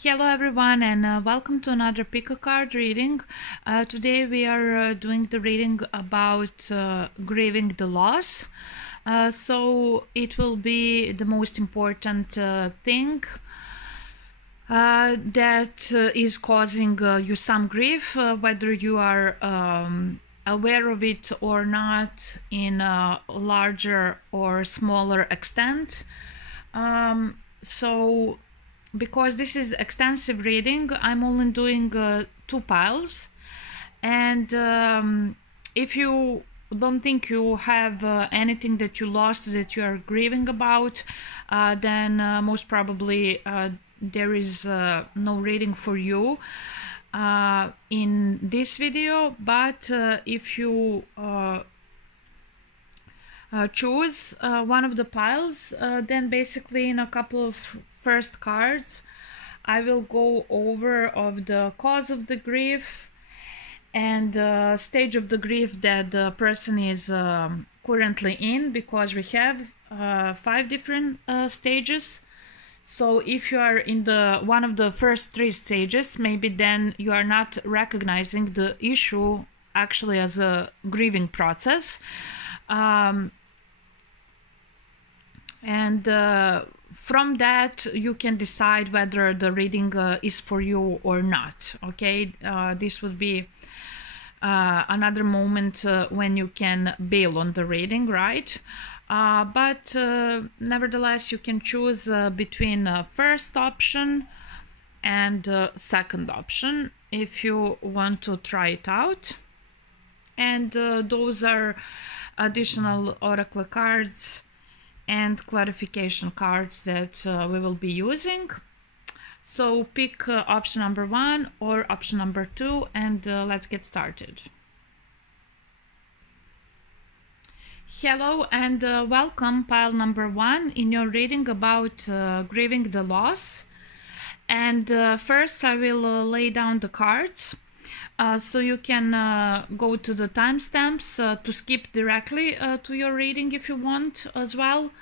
Hello everyone and welcome to another pick a card reading. Today we are doing the reading about grieving the loss. So it will be the most important thing that is causing you some grief, whether you are aware of it or not in a larger or smaller extent. So because this is extensive reading, I'm only doing two piles, and if you don't think you have anything that you lost that you are grieving about, then most probably there is no reading for you in this video. But if you choose one of the piles, then basically in a couple of first cards I will go over of the cause of the grief and stage of the grief that the person is currently in, because we have 5 different stages. So if you are in the one of the first 3 stages, maybe then you are not recognizing the issue actually as a grieving process. And from that you can decide whether the reading is for you or not. Okay, this would be another moment when you can bail on the reading, right? But nevertheless you can choose between first option and second option if you want to try it out. And those are additional oracle cards and clarification cards that we will be using. So pick option number 1 or option number 2 and let's get started. Hello and welcome, pile number 1 in your reading about grieving the loss. And first I will lay down the cards. So you can go to the timestamps to skip directly to your reading if you want as well.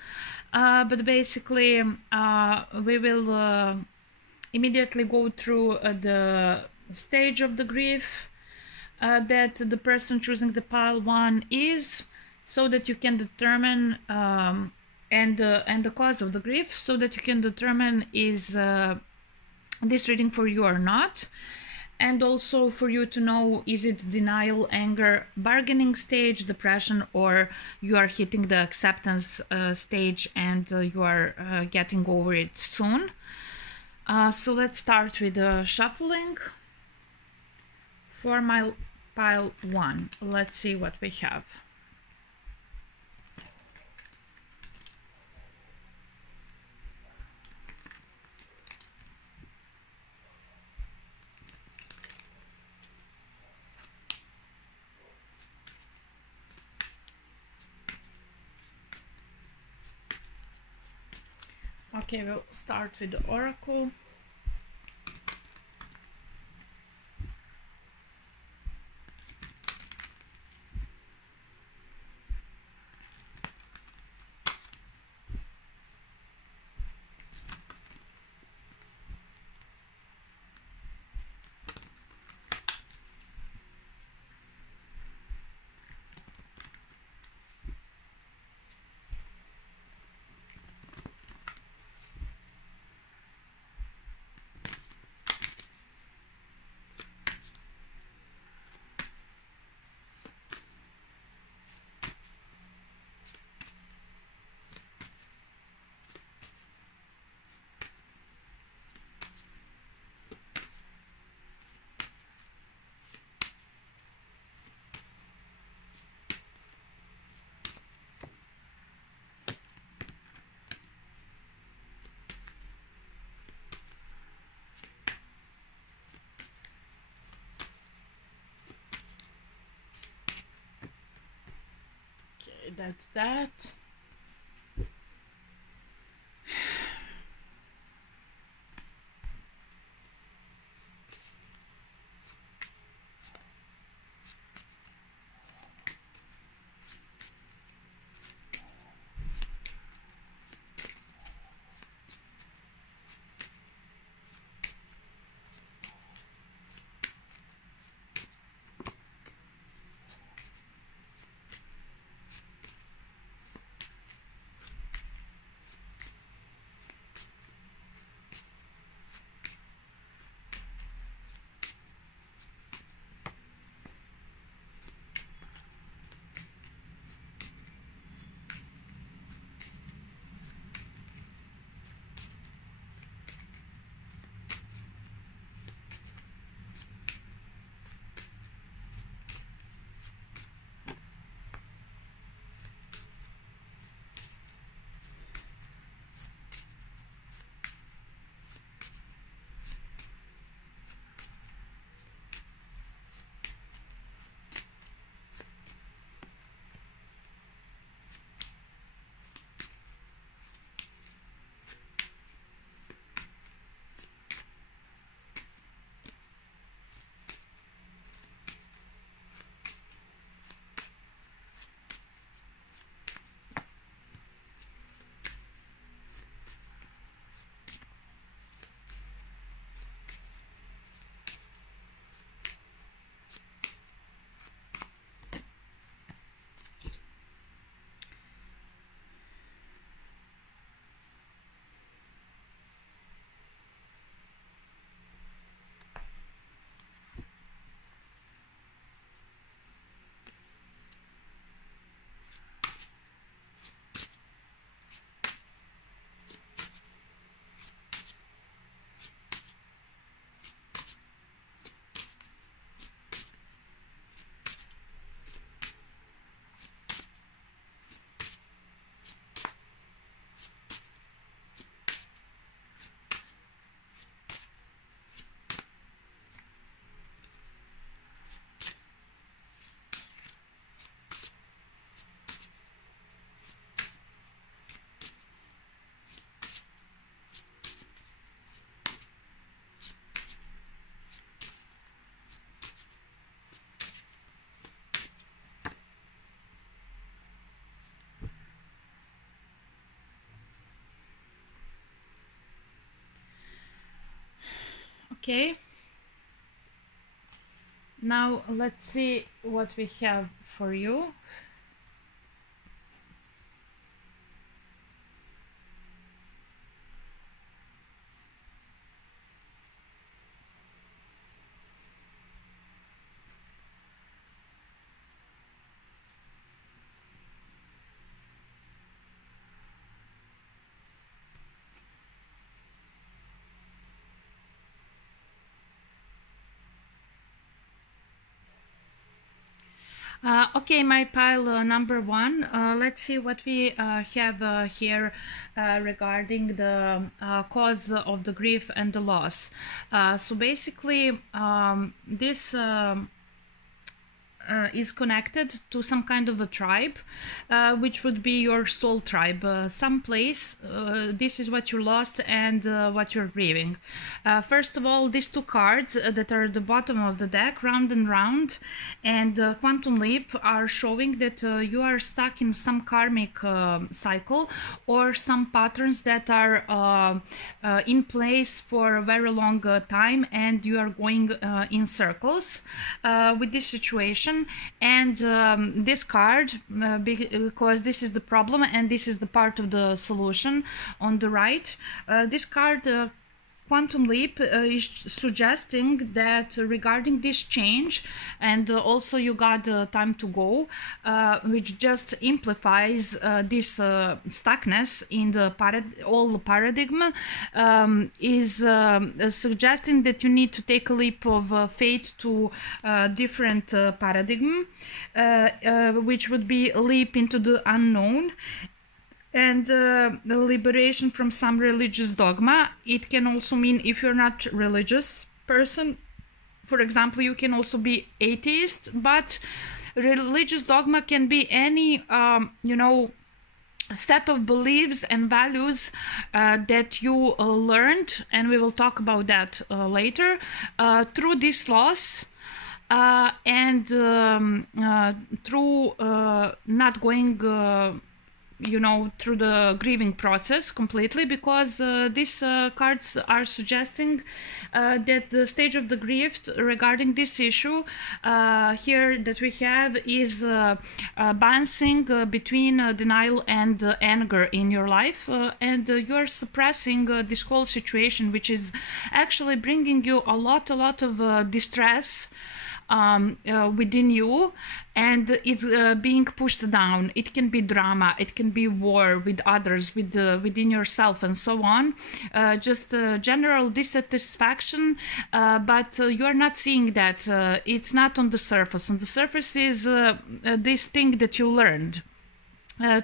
But basically we will immediately go through the stage of the grief that the person choosing the pile 1 is, so that you can determine and the cause of the grief, so that you can determine is this reading for you or not. And also for you to know, is it denial, anger, bargaining stage, depression, or you are hitting the acceptance stage and you are getting over it soon. So let's start with shuffling. For my pile 1, let's see what we have. Okay, we'll start with the oracle. That's that. Okay. Now let's see what we have for you. Okay, my pile number one. Let's see what we have here regarding the cause of the grief and the loss. So basically, this is connected to some kind of a tribe, which would be your soul tribe, some place. This is what you lost and what you're grieving. First of all, these two cards that are at the bottom of the deck, Round and Round and Quantum Leap, are showing that you are stuck in some karmic cycle or some patterns that are in place for a very long time, and you are going in circles with this situation. And this card, because this is the problem and this is the part of the solution on the right, this card, Quantum Leap, is suggesting that regarding this change, and also you got time to go, which just amplifies this stuckness in the old paradigm, is suggesting that you need to take a leap of faith to different paradigm, which would be a leap into the unknown. And the liberation from some religious dogma. It can also mean, if you're not a religious person, for example, you can also be atheist, but religious dogma can be any, set of beliefs and values that you learned, and we will talk about that later, through this loss. And through not going through the grieving process completely, because these cards are suggesting that the stage of the grief regarding this issue here that we have is balancing between denial and anger in your life, and you're suppressing this whole situation, which is actually bringing you a lot of distress within you, and it's being pushed down. It can be drama, it can be war with others, within yourself, and so on. Just general dissatisfaction, but you are not seeing that. It's not on the surface. On the surface is this thing that you learned.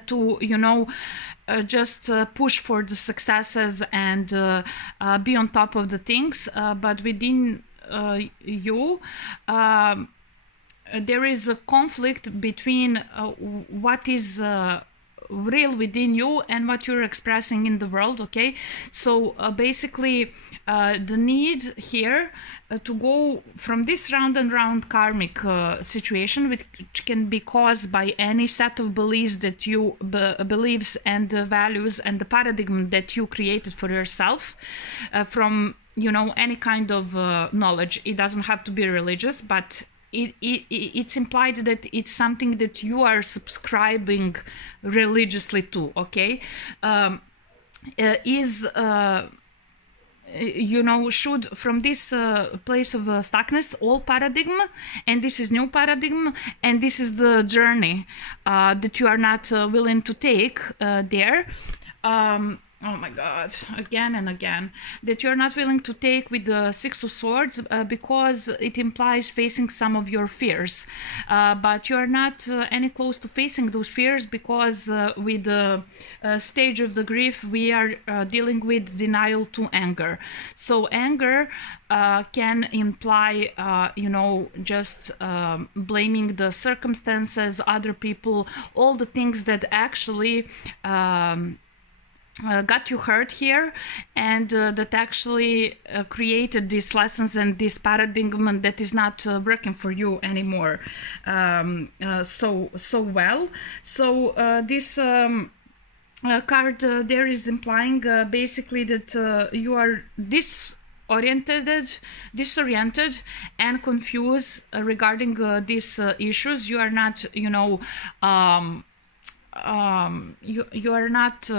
To just push for the successes and be on top of the things, but within you there is a conflict between what is real within you and what you're expressing in the world. Okay, so basically the need here to go from this round and round karmic situation, which can be caused by any set of beliefs that you beliefs and values and the paradigm that you created for yourself from any kind of knowledge. It doesn't have to be religious, but it's implied that it's something that you are subscribing religiously to. Okay, should from this place of stuckness, old paradigm, and this is new paradigm, and this is the journey that you are not willing to take there. Oh my God, again and again, that you're not willing to take with the Six of Swords because it implies facing some of your fears. But you're not any close to facing those fears because with the stage of the grief, we are dealing with denial to anger. So anger can imply, just blaming the circumstances, other people, all the things that actually got you hurt here, and that actually created these lessons and this paradigm that is not working for you anymore so well. So this card there is implying basically that you are this disoriented and confused regarding these issues. You are not, you are not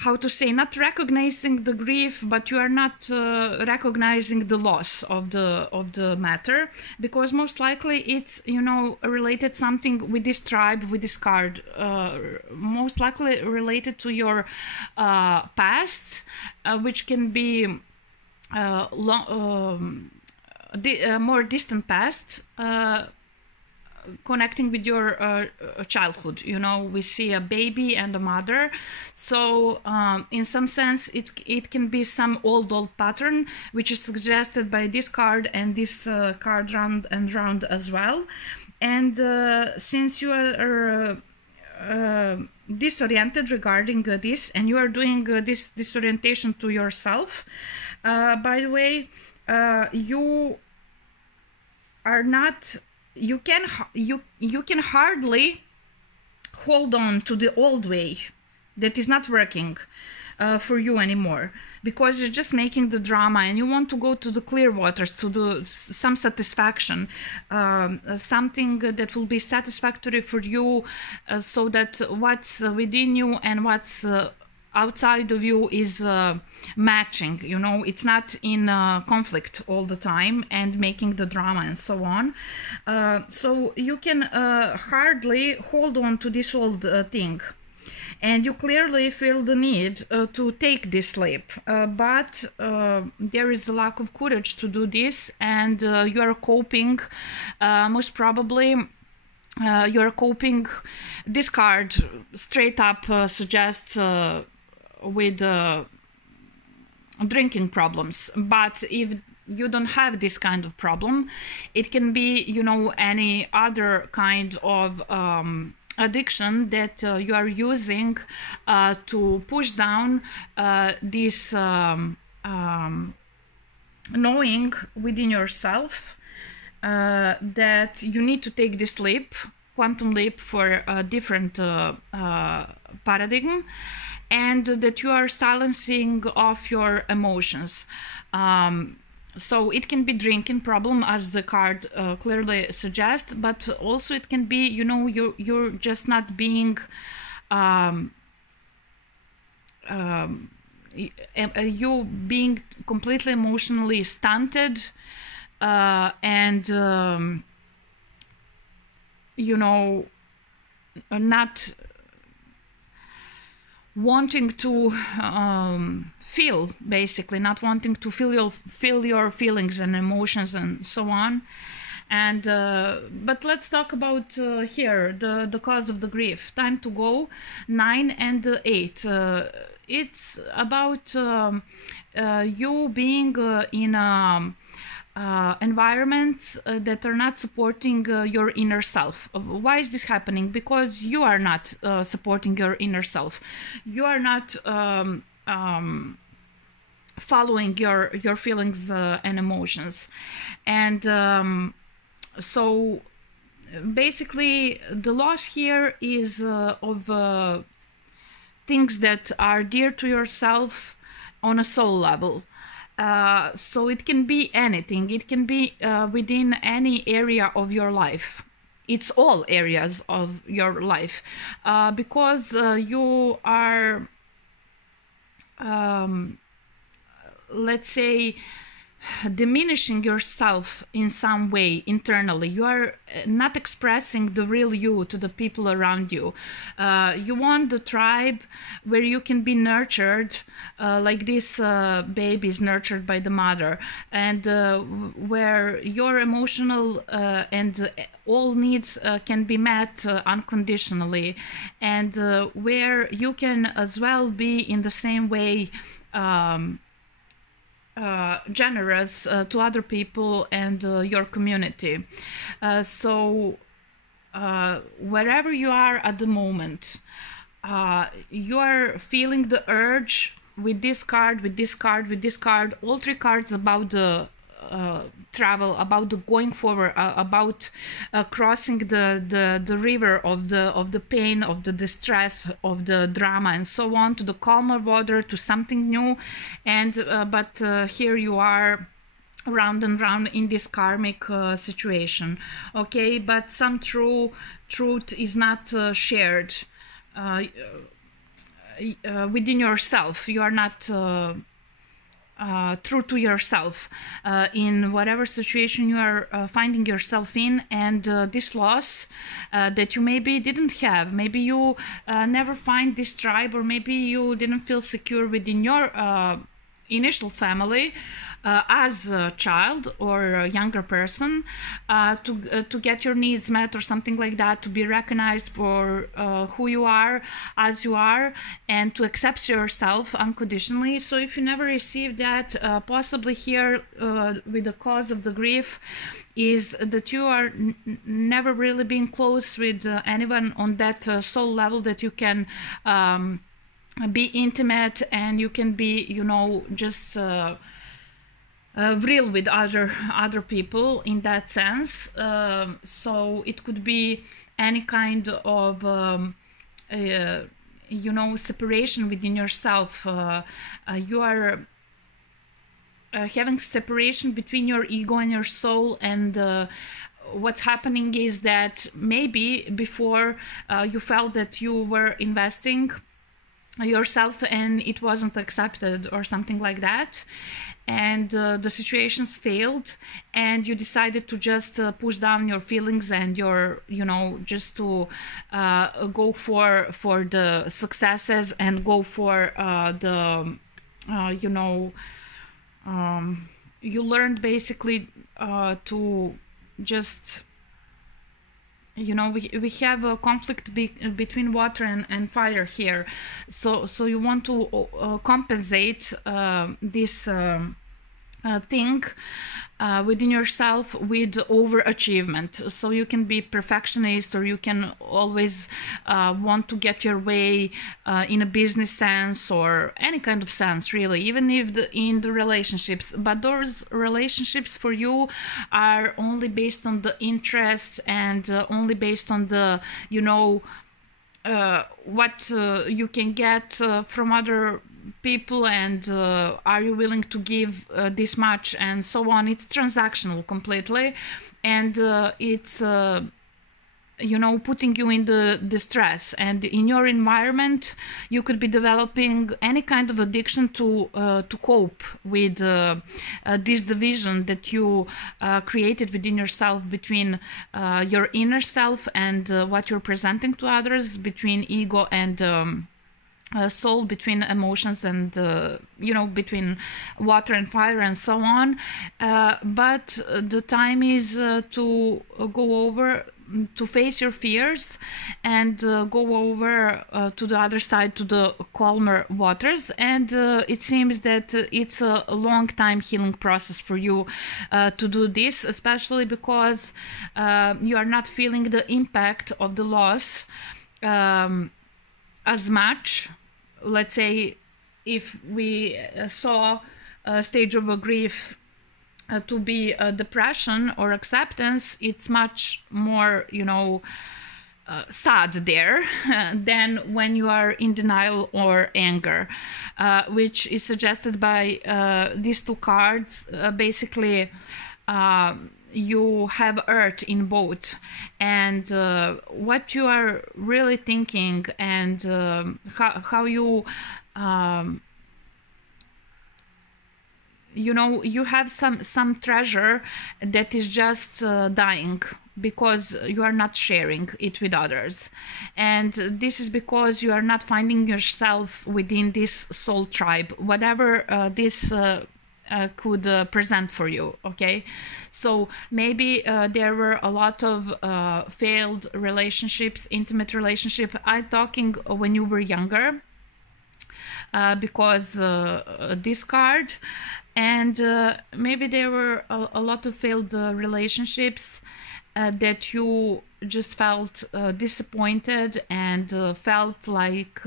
how to say, not recognizing the grief, but you are not recognizing the loss of the matter, because most likely it's related something with this tribe, with this card, most likely related to your past, which can be more distant past, connecting with your childhood. We see a baby and a mother, so in some sense it can be some old pattern which is suggested by this card and this card round and round as well. And since you are disoriented regarding this, and you are doing this disorientation to yourself, by the way, you are not, you can hardly hold on to the old way that is not working for you anymore, because you're just making the drama and you want to go to the clear waters, to some satisfaction, something that will be satisfactory for you, so that what's within you and what's outside of you is matching. It's not in conflict all the time and making the drama and so on. So you can hardly hold on to this old thing, and you clearly feel the need to take this leap, but there is a lack of courage to do this, and you are coping, most probably you're coping. This card straight up suggests with drinking problems, but if you don't have this kind of problem, it can be any other kind of addiction that you are using to push down this knowing within yourself that you need to take this leap, quantum leap, for a different paradigm, and that you are silencing off your emotions. So it can be drinking problem, as the card clearly suggests, but also it can be, you're just not being you being completely emotionally stunted, and not wanting to feel, basically not wanting to feel your feelings and emotions and so on. And but let's talk about here the cause of the grief. Time to go, 9 and 8. It's about you being in environments that are not supporting your inner self. Why is this happening? Because you are not supporting your inner self. You are not following your feelings and emotions. And so basically the loss here is of things that are dear to yourself on a soul level. So it can be anything. It can be within any area of your life. It's all areas of your life, because you are, let's say, diminishing yourself in some way internally. You are not expressing the real you to the people around you. You want the tribe where you can be nurtured, like this baby is nurtured by the mother, and where your emotional and all needs can be met unconditionally, and where you can as well be in the same way generous to other people and your community. So wherever you are at the moment, you are feeling the urge with this card, with this card, with this card, all three cards about the travel, about the going forward, about crossing the river of the pain, of the distress, of the drama, and so on, to the calmer water, to something new. And but here you are, round and round in this karmic situation. Okay, but some truth is not shared within yourself. You are not true to yourself in whatever situation you are finding yourself in. And this loss that you maybe didn't have, maybe you never find this tribe, or maybe you didn't feel secure within your initial family as a child or a younger person, to get your needs met or something like that, to be recognized for who you are, as you are, and to accept yourself unconditionally. So if you never received that, possibly here with the cause of the grief is that you are never really being close with anyone on that soul level, that you can be intimate, and you can be, you know, just real with other people in that sense. So it could be any kind of you know, separation within yourself. You are having separation between your ego and your soul, and what's happening is that maybe before you felt that you were investing yourself and it wasn't accepted or something like that, and the situations failed, and you decided to just push down your feelings and your, you know, just to go for the successes and go for the you know, you learned basically to just, you know, we have a conflict between water and fire here, so you want to compensate this thing within yourself with overachievement. So you can be perfectionist, or you can always want to get your way in a business sense or any kind of sense, really, even if in the relationships. But those relationships for you are only based on the interests and only based on the, you know, what you can get from other people, and are you willing to give this much, and so on. It's transactional completely, and it's you know, putting you in the distress. And in your environment you could be developing any kind of addiction to cope with this division that you created within yourself, between your inner self and what you're presenting to others, between ego and soul, between emotions and you know, between water and fire and so on. But the time is to go over, to face your fears, and go over to the other side, to the calmer waters. And it seems that it's a long time healing process for you to do this, especially because you are not feeling the impact of the loss as much. Let's say if we saw a stage of a grief to be a depression or acceptance, it's much more, you know, sad there than when you are in denial or anger, which is suggested by these two cards. Basically, you have earth in both, and what you are really thinking, and how you you know, you have some treasure that is just dying because you are not sharing it with others. And this is because you are not finding yourself within this soul tribe, whatever this could present for you. Okay, so maybe there were a lot of failed relationships, intimate relationship. I'm talking when you were younger, because this card, and maybe there were a lot of failed relationships that you just felt disappointed, and felt like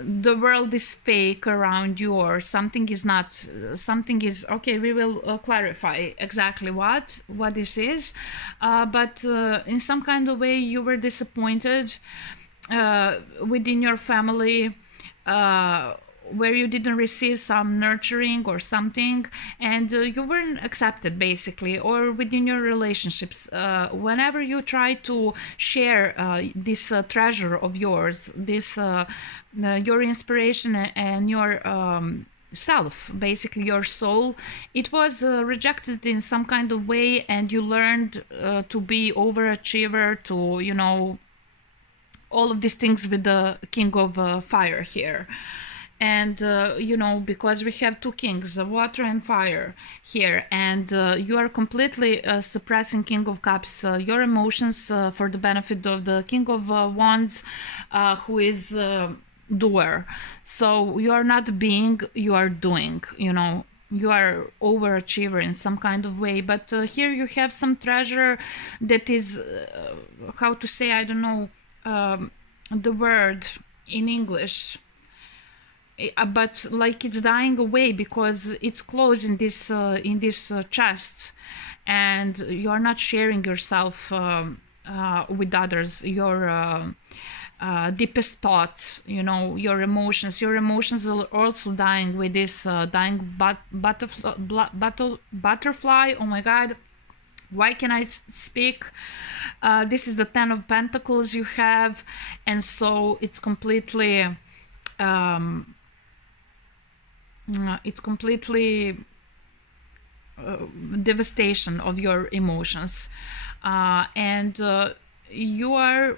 the world is fake around you, or something is not, something is okay. We will clarify exactly what this is, but in some kind of way you were disappointed within your family, where you didn't receive some nurturing or something, and you weren't accepted basically, or within your relationships. Whenever you try to share this treasure of yours, this your inspiration and your self, basically your soul, it was rejected in some kind of way, and you learned to be overachiever, to, you know, all of these things with the king of fire here. And you know, because we have two kings, water and fire here, and you are completely suppressing king of cups, your emotions, for the benefit of the king of wands, who is doer. So you are not being, you are doing, you know, you are overachiever in some kind of way. But here you have some treasure that is how to say, I don't know the word in English, but like it's dying away because it's closed in this chest, and you are not sharing yourself with others, your deepest thoughts, you know, your emotions are also dying with this dying butterfly. Oh my god, why can I speak? This is the 10 of Pentacles you have, and so it's completely devastation of your emotions, and you are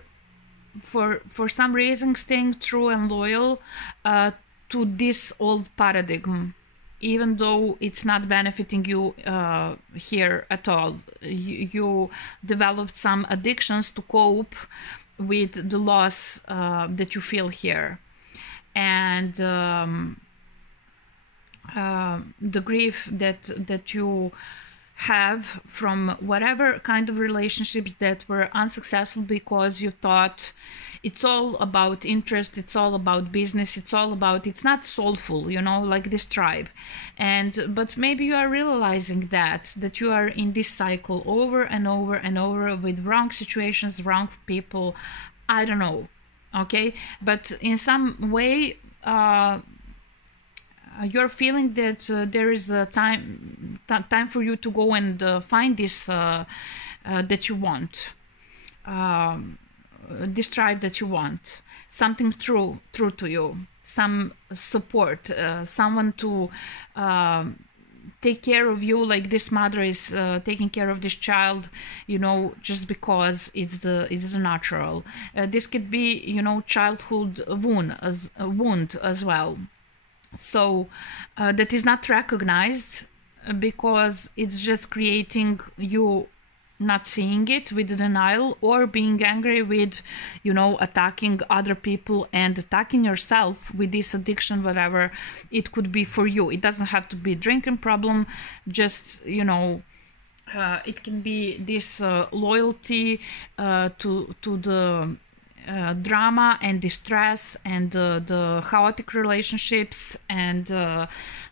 for some reason staying true and loyal to this old paradigm, even though it's not benefiting you here at all. You developed some addictions to cope with the loss that you feel here, and the grief that you have from whatever kind of relationships that were unsuccessful, because you thought it's all about interest, it's all about business, it's not soulful, you know, like this tribe. But maybe you are realizing that you are in this cycle over and over and over with wrong situations, wrong people, I don't know, okay? But in some way you're feeling that there is a time for you to go and find this that you want, this tribe that you want, something true to you, some support, someone to take care of you, like this mother is taking care of this child, you know, just because it's the natural. This could be, you know, childhood wound as well. So that is not recognized because it's just creating you not seeing it with denial, or being angry with, you know, attacking other people and attacking yourself with this addiction, whatever it could be for you. It doesn't have to be a drinking problem, just, you know, it can be this loyalty to the drama and distress and the chaotic relationships and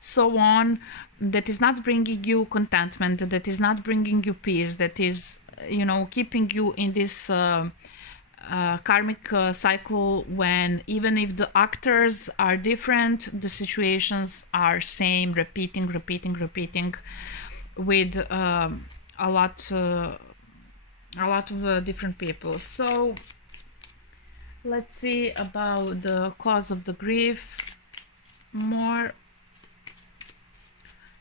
so on, that is not bringing you contentment, that is not bringing you peace, that is, you know, keeping you in this karmic cycle, when even if the actors are different, the situations are same, repeating with a lot of different people. So let's see about the cause of the grief more,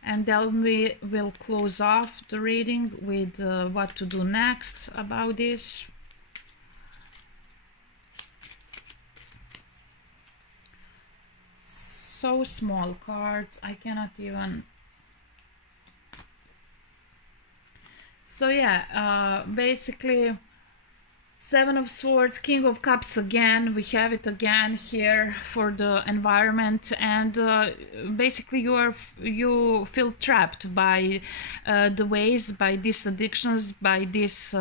and then we will close off the reading with what to do next about this. So small cards, I cannot even. So yeah, basically Seven of Swords, King of Cups again, we have it again here for the environment, and basically you feel trapped by the ways, by these addictions, by these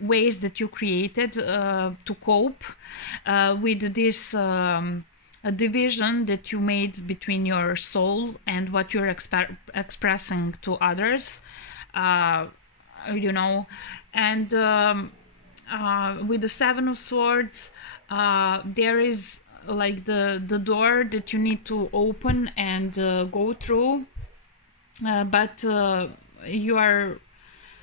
ways that you created to cope with this a division that you made between your soul and what you're expressing to others, you know. And with the Seven of Swords, there is like the door that you need to open and go through, but you are,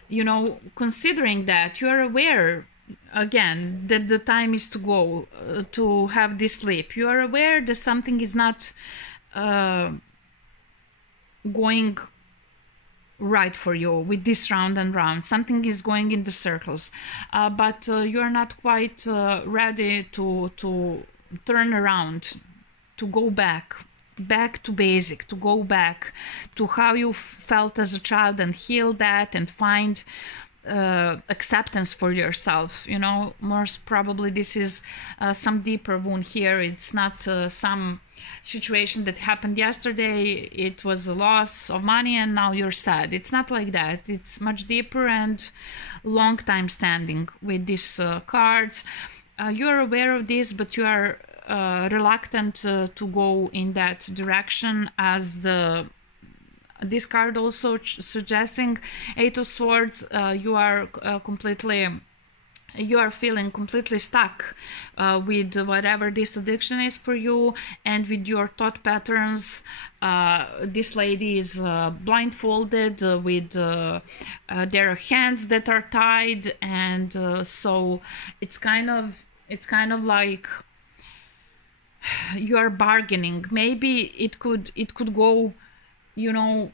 you know, considering that, you are aware again that the time is to go to have this leap. You are aware that something is not going right for you with this round and round. Something is going in the circles, but you are not quite ready to turn around, to go back to basic, to go back to how you felt as a child and heal that and find acceptance for yourself. You know, most probably this is some deeper wound here. It's not some situation that happened yesterday. It was a loss of money and now you're sad. It's not like that. It's much deeper and long time standing with these cards. You're aware of this, but you are reluctant to go in that direction, as this card also suggesting Eight of Swords. You are you are feeling completely stuck with whatever this addiction is for you, and with your thought patterns. This lady is blindfolded with their hands that are tied, and so it's kind of like you are bargaining. Maybe it could go, you know,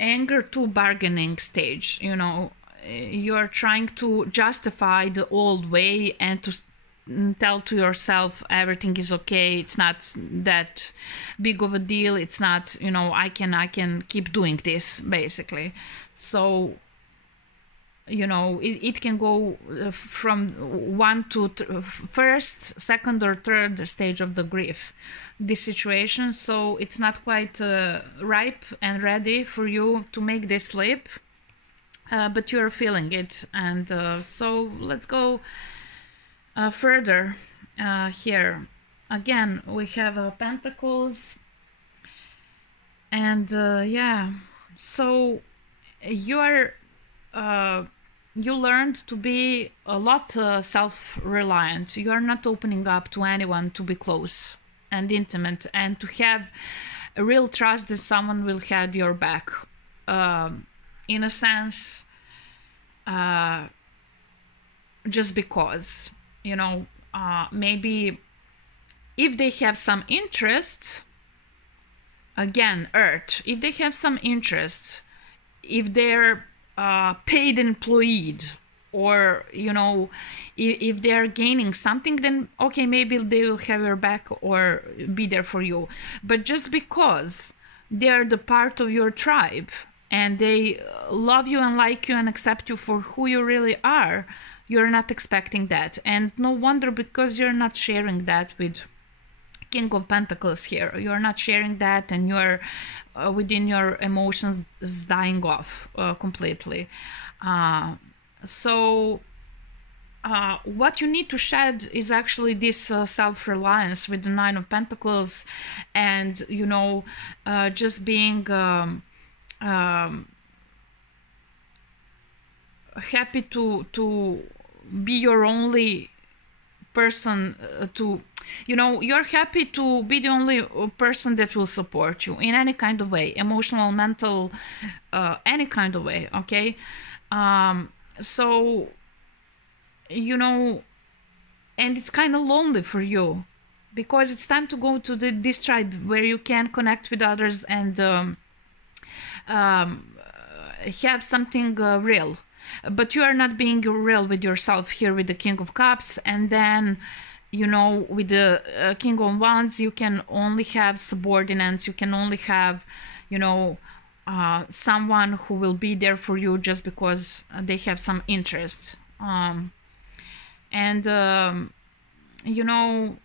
anger to bargaining stage. You know, you are trying to justify the old way and to tell to yourself everything is okay, it's not that big of a deal, it's not, you know, I can keep doing this, basically. So, you know, it can go from one to first, second or third stage of the grief, this situation. So it's not quite ripe and ready for you to make this leap, but you're feeling it. And so let's go further here. Again, we have Pentacles, and yeah, so you are you learned to be a lot self-reliant. You are not opening up to anyone to be close and intimate, and to have a real trust that someone will have your back. In a sense, just because, you know, maybe if they have some interest, again, Earth, if they have some interest, if they're paid employed, or, you know, if they're gaining something, then okay, maybe they will have your back or be there for you. But just because they're the part of your tribe and they love you and like you and accept you for who you really are, you're not expecting that. And no wonder, because you're not sharing that with King of Pentacles here. You're not sharing that, and you're within your emotions dying off completely. So what you need to shed is actually this self-reliance with the Nine of Pentacles, and, you know, just being happy to be your only person, to, you know, you're happy to be the only person that will support you in any kind of way, emotional, mental, any kind of way, okay? So, you know, and it's kind of lonely for you, because it's time to go to this tribe where you can connect with others and have something real. But you are not being real with yourself here with the King of Cups, and then, you know, with the King of Wands, you can only have subordinates, you can only have, you know, someone who will be there for you just because they have some interest. You know,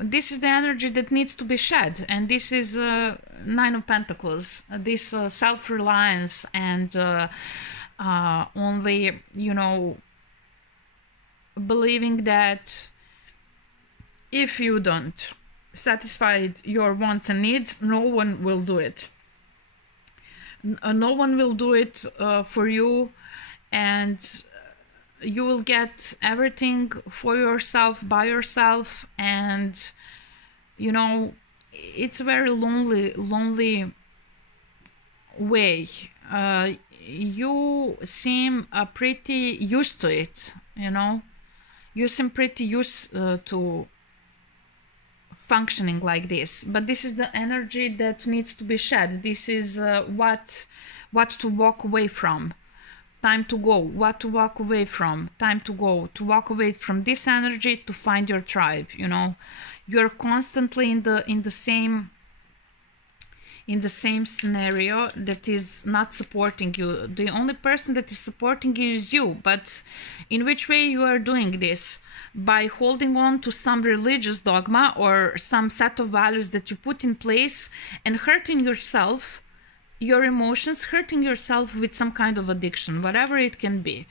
this is the energy that needs to be shed, and this is Nine of Pentacles, this self-reliance and only, you know, believing that if you don't satisfy your wants and needs, no one will do it. No one will do it for you, and you will get everything for yourself, by yourself, and you know, it's a very lonely way. You seem pretty used to it, you know. You seem pretty used to functioning like this, but this is the energy that needs to be shed. This is what to walk away from. Time to go. What to walk away from. Time to go. To walk away from this energy to find your tribe. You know, you're constantly in the same scenario that is not supporting you. The only person that is supporting you is you. But in which way you are doing this? By holding on to some religious dogma or some set of values that you put in place and hurting yourself, your emotions, hurting yourself with some kind of addiction, whatever it can be.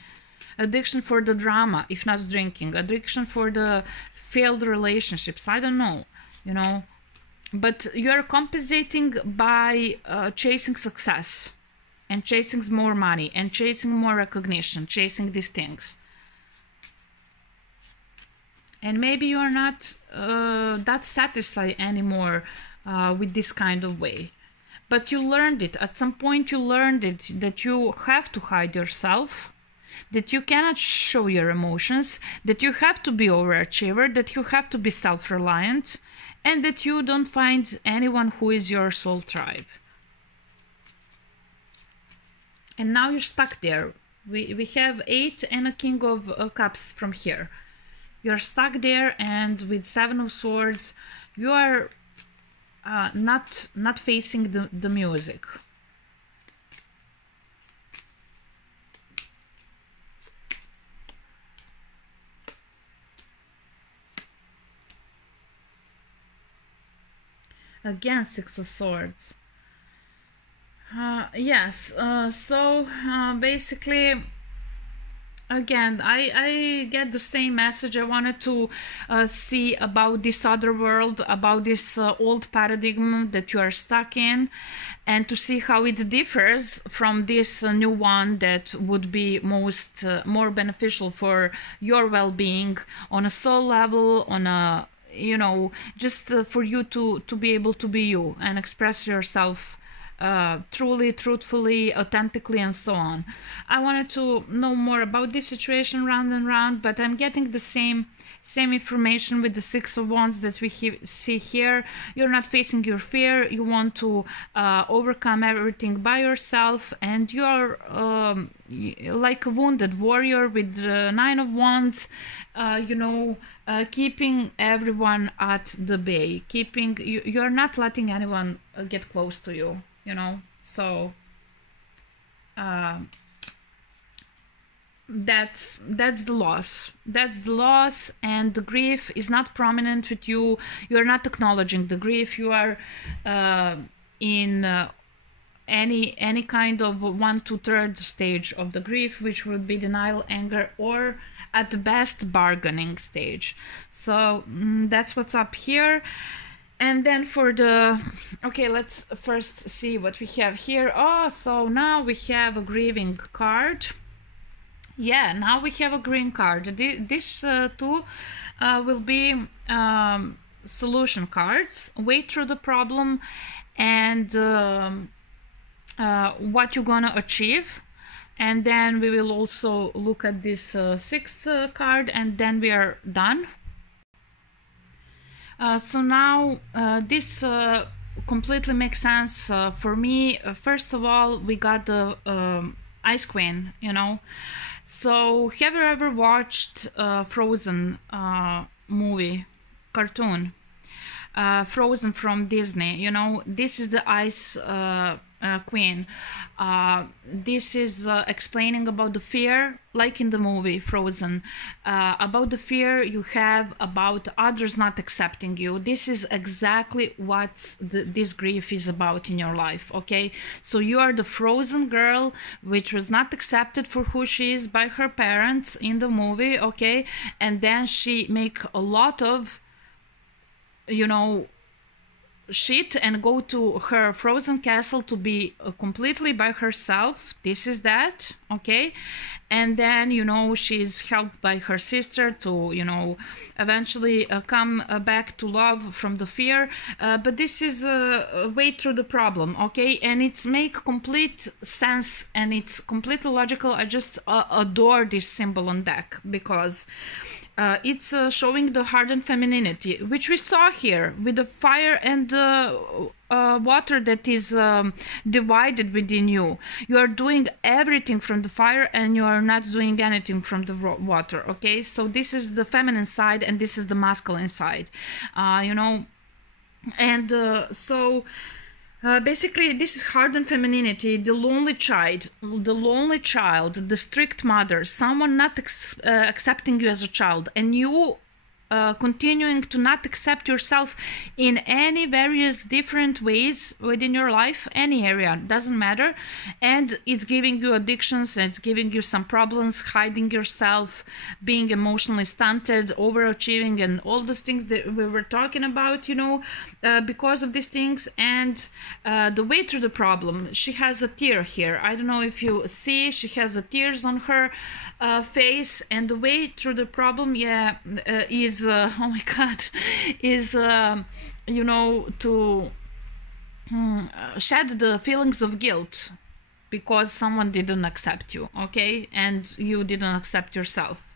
Addiction for the drama, if not drinking. Addiction for the failed relationships. I don't know, you know. But you're compensating by chasing success and chasing more money and chasing more recognition, chasing these things. And maybe you're not that satisfied anymore with this kind of way. But you learned it. At some point you learned it, that you have to hide yourself, that you cannot show your emotions, that you have to be overachiever, that you have to be self-reliant, and that you don't find anyone who is your soul tribe. And now you're stuck there. We have 8 and a King of Cups from here. You're stuck there, and with 7 of Swords, you are not facing the music. Again, 6 of Swords. Yes, so basically, again, I get the same message. I wanted to see about this other world, about this old paradigm that you are stuck in, and to see how it differs from this new one that would be more beneficial for your well-being on a soul level, on a, you know, just for you to be able to be you and express yourself truly, truthfully, authentically, and so on. I wanted to know more about this situation round and round, but I'm getting the same information with the 6 of Wands that we see here. You're not facing your fear. You want to overcome everything by yourself, and you're like a wounded warrior with 9 of Wands, you know, keeping everyone at the bay, you're not letting anyone get close to you, you know. So that's the loss. That's the loss, and the grief is not prominent with you. You're not acknowledging the grief. You are in any kind of 1 to 3rd stage of the grief, which would be denial, anger, or at the best bargaining stage. So that's what's up here. And then for the, okay, let's first see what we have here. Oh, so now we have a grieving card. Yeah, now we have a green card. This two will be solution cards. Way through the problem and what you're gonna achieve. And then we will also look at this 6th card, and then we are done. So now this completely makes sense for me. First of all, we got the Ice Queen, you know. So have you ever watched Frozen movie, cartoon? Frozen from Disney, you know, this is the Ice Queen. This is explaining about the fear, like in the movie Frozen, about the fear you have about others not accepting you. This is exactly what this grief is about in your life, okay? So you are the frozen girl which was not accepted for who she is by her parents in the movie, okay? And then she make a lot of you know, shit and go to her frozen castle to be completely by herself. This is that, okay? And then, you know, she's helped by her sister to, you know, eventually come back to love from the fear. But this is a way through the problem, okay? And it's make complete sense and it's completely logical. I just adore this symbol on deck because it's showing the hardened femininity, which we saw here with the fire and water that is divided within you. You are doing everything from the fire and you are not doing anything from the water, okay? So this is the feminine side and this is the masculine side, you know? And basically, this is hardened femininity, the lonely child, the strict mother, someone not accepting you as a child, and you continuing to not accept yourself in any various different ways within your life, any area, doesn't matter, and it's giving you addictions, it's giving you some problems, hiding yourself, being emotionally stunted, overachieving, and all those things that we were talking about, you know, because of these things. And the way through the problem, she has a tear here. I don't know if you see, she has a tears on her face, and the way through the problem, yeah, is oh my god, is you know, to shed the feelings of guilt because someone didn't accept you, okay, and you didn't accept yourself,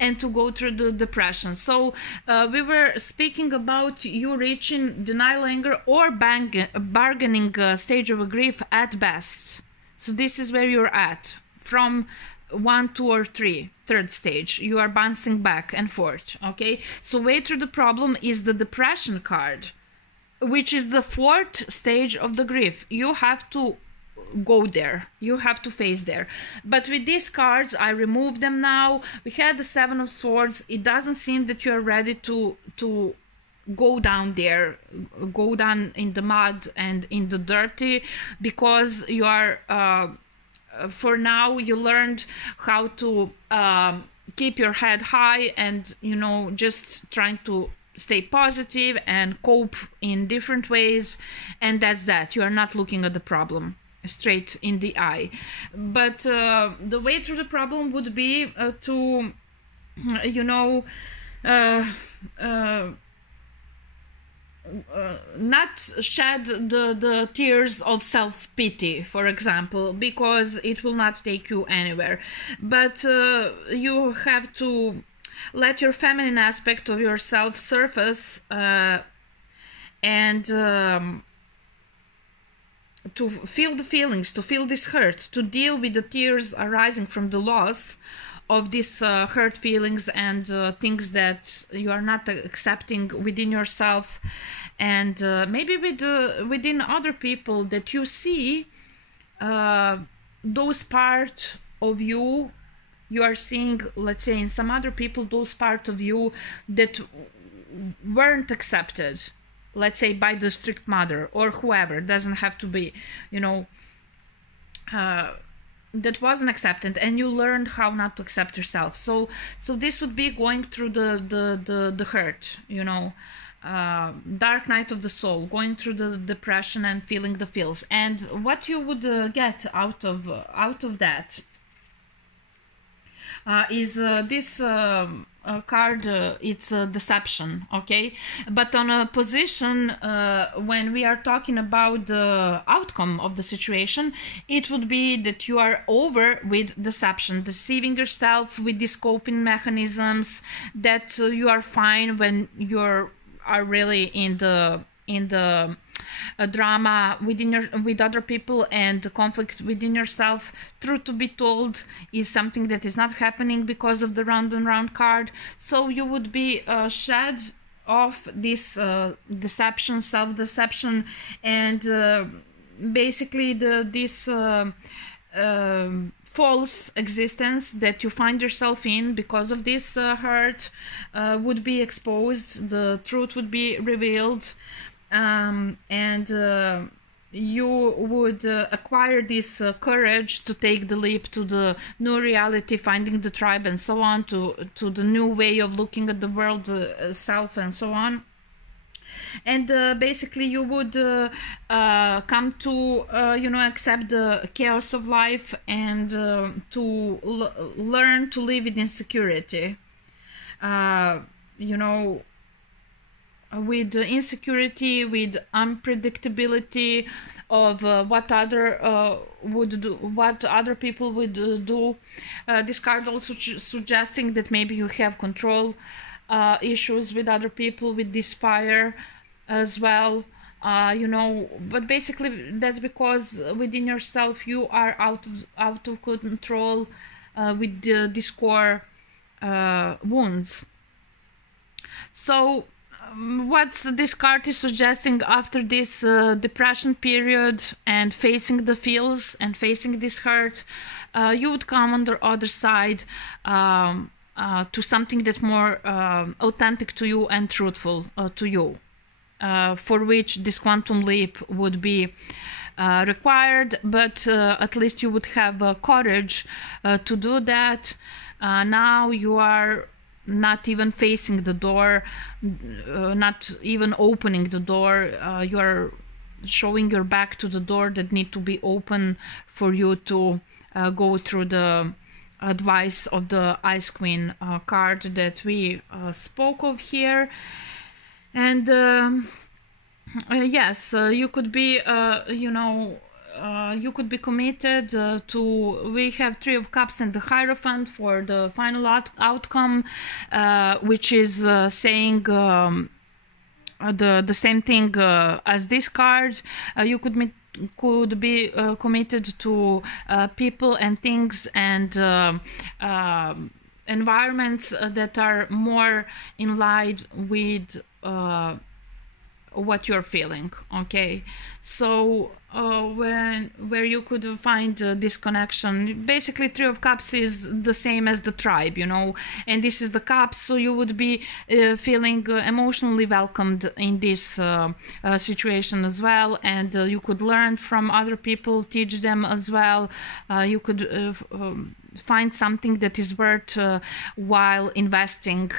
and to go through the depression. So we were speaking about you reaching denial, anger, or bargaining stage of a grief at best. So this is where you're at from 1, 2, or 3, third stage. You are bouncing back and forth, okay? So way through the problem is the depression card, which is the 4th stage of the grief. You have to go there, you have to face there. But with these cards, I remove them now. We had the 7 of Swords. It doesn't seem that you are ready to go down there, go down in the mud and in the dirty, because you are for now you learned how to keep your head high and, you know, just trying to stay positive and cope in different ways, and that's that. You are not looking at the problem straight in the eye. But the way through the problem would be to, you know, not shed the tears of self-pity, for example, because it will not take you anywhere. But you have to let your feminine aspect of yourself surface and to feel the feelings, to feel this hurt, to deal with the tears arising from the loss of these hurt feelings and things that you are not accepting within yourself, and maybe within other people that you see those part of you are seeing, let's say, in some other people, those part of you that weren't accepted, let's say, by the strict mother or whoever. Doesn't have to be, you know, that wasn't accepted, and you learned how not to accept yourself. So this would be going through the hurt, you know, dark night of the soul, going through the depression and feeling the feels. And what you would get out of that is this card. It's deception, okay? But on a position, when we are talking about the outcome of the situation, it would be that you are over with deception, deceiving yourself with these coping mechanisms, that you are fine when you are really in the drama with other people and the conflict within yourself. Truth to be told is something that is not happening because of the round and round card. So you would be shed off this deception, self-deception, and basically this false existence that you find yourself in because of this hurt would be exposed. The truth would be revealed. And you would acquire this courage to take the leap to the new reality, finding the tribe and so on, to the new way of looking at the world, self and so on. And basically you would come to accept the chaos of life and to learn to live in insecurity, you know, with insecurity, with unpredictability of what other would do, what other people would do. This card also suggesting that maybe you have control issues with other people, with this fire as well. But basically that's because within yourself you are out of control with these core wounds. So what this card is suggesting after this depression period and facing the feels and facing this hurt, you would come on the other side to something that's more authentic to you and truthful to you, for which this quantum leap would be required, but at least you would have courage to do that. Now you are not even facing the door, not even opening the door. You are showing your back to the door that need to be open for you to go through the advice of the Ice Queen card that we spoke of here. And yes, you could be you could be committed to, we have Three of Cups and the Hierophant for the final outcome, which is saying the same thing as this card. You could be committed to people and things and environments that are more in line with what you're feeling. Okay, so where you could find this connection, basically Three of Cups is the same as the tribe, and this is the cups, so you would be feeling emotionally welcomed in this situation as well, and you could learn from other people, teach them as well. You could find something that is worth while investing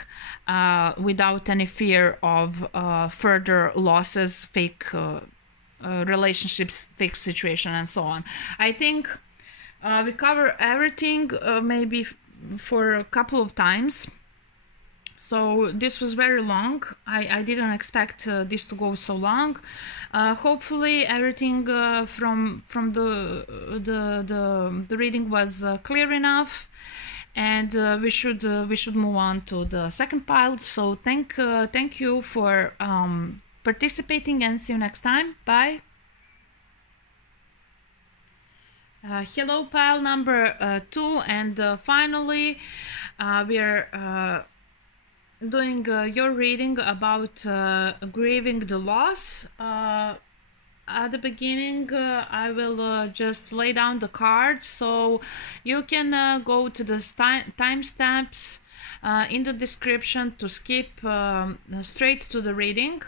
without any fear of further losses, fake relationships, fake situation, and so on. I think we cover everything maybe for a couple of times. So this was very long. I didn't expect this to go so long. Hopefully everything from the reading was clear enough, and we should move on to the second pile. So thank you for participating, and see you next time. Bye. Hello, pile number 2, and finally we are doing your reading about grieving the loss. At the beginning I will just lay down the cards, so you can go to the timestamps in the description to skip straight to the reading.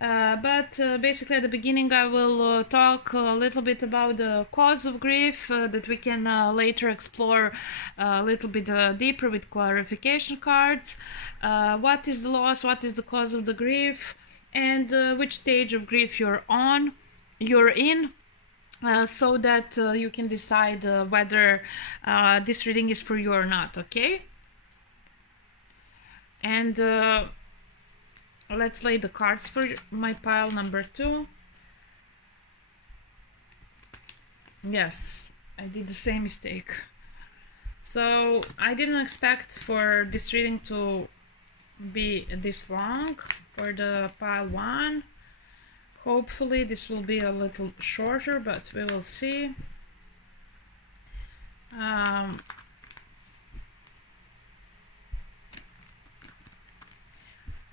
But basically at the beginning I will talk a little bit about the cause of grief that we can later explore a little bit deeper with clarification cards. What is the loss, what is the cause of the grief, and which stage of grief you're in, so that you can decide whether this reading is for you or not. Okay, and let's lay the cards for my pile number 2. Yes, I did the same mistake. So I didn't expect for this reading to be this long for the pile 1. Hopefully this will be a little shorter, but we will see.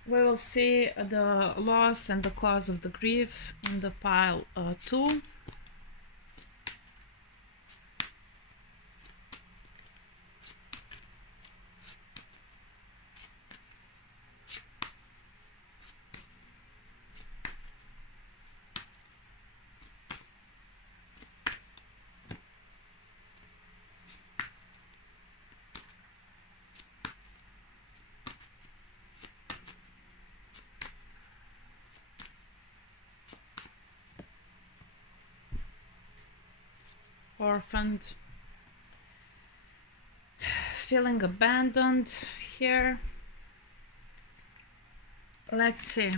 We will see the loss and the cause of the grief in the pile 2. orphaned, feeling abandoned here. Let's see.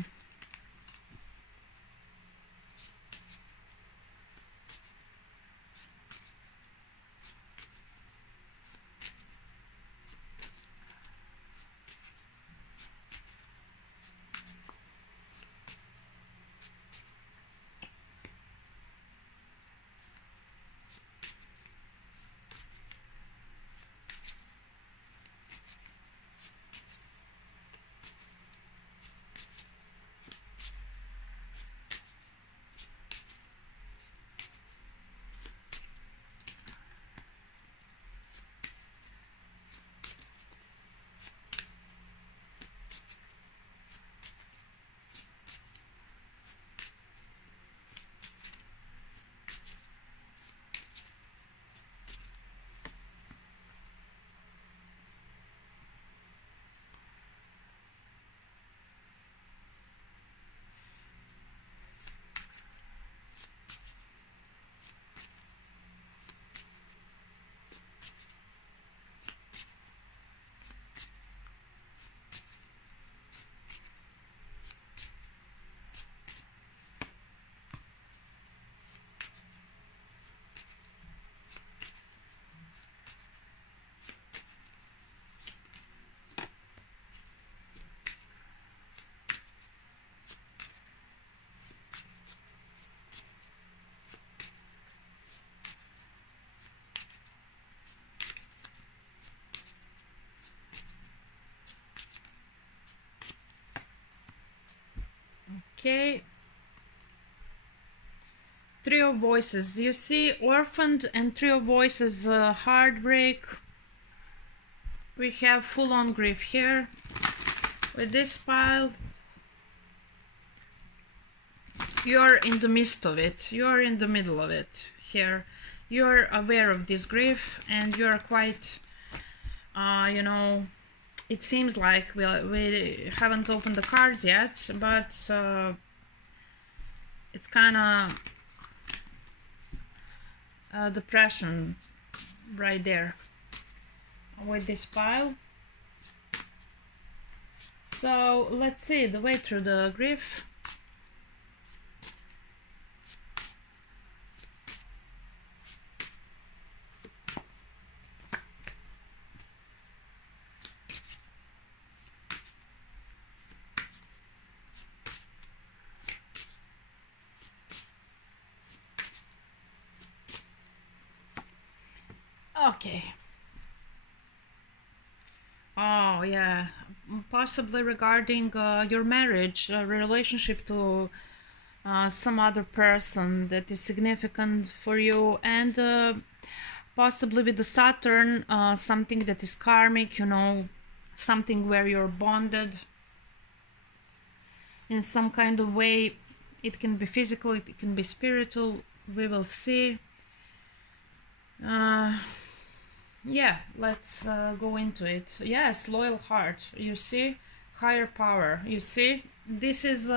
Okay. Trio voices. You see orphaned and trio voices, heartbreak. We have full-on grief here. With this pile, you're in the midst of it. You're in the middle of it here. You're aware of this grief and you're quite, you know, it seems like we haven't opened the cards yet, but it's kind of depression right there with this pile. So let's see the way through the grief. Okay. Oh yeah, possibly regarding your marriage, relationship to some other person that is significant for you, and possibly with the Saturn, something that is karmic, you know, something where you're bonded in some kind of way. It can be physical, it can be spiritual, we will see. Yeah, let's go into it. Yes, loyal heart, you see, higher power, you see, this is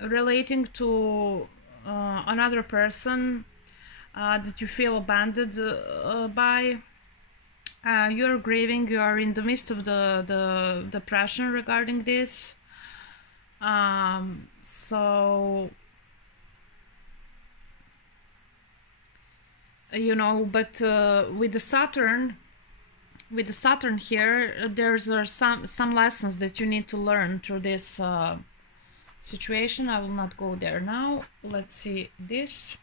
relating to another person that you feel abandoned by. You're grieving, you are in the midst of the depression regarding this. So you know, but with the Saturn here, there's some lessons that you need to learn through this situation. I will not go there now. Let's see this.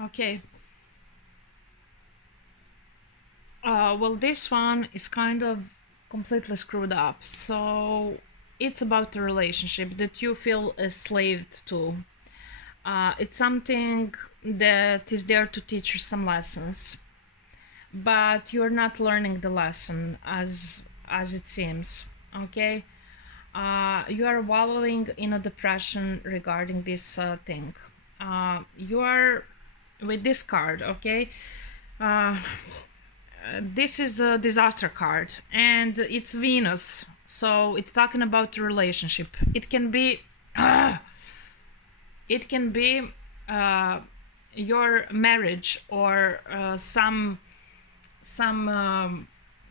Okay. Well, this one is kind of completely screwed up. So it's about the relationship that you feel enslaved to. It's something that is there to teach you some lessons, but you're not learning the lesson as it seems. Okay, you are wallowing in a depression regarding this thing. You are with this card. Okay, this is a disaster card, and it's Venus. So it's talking about the relationship. It can be your marriage, or some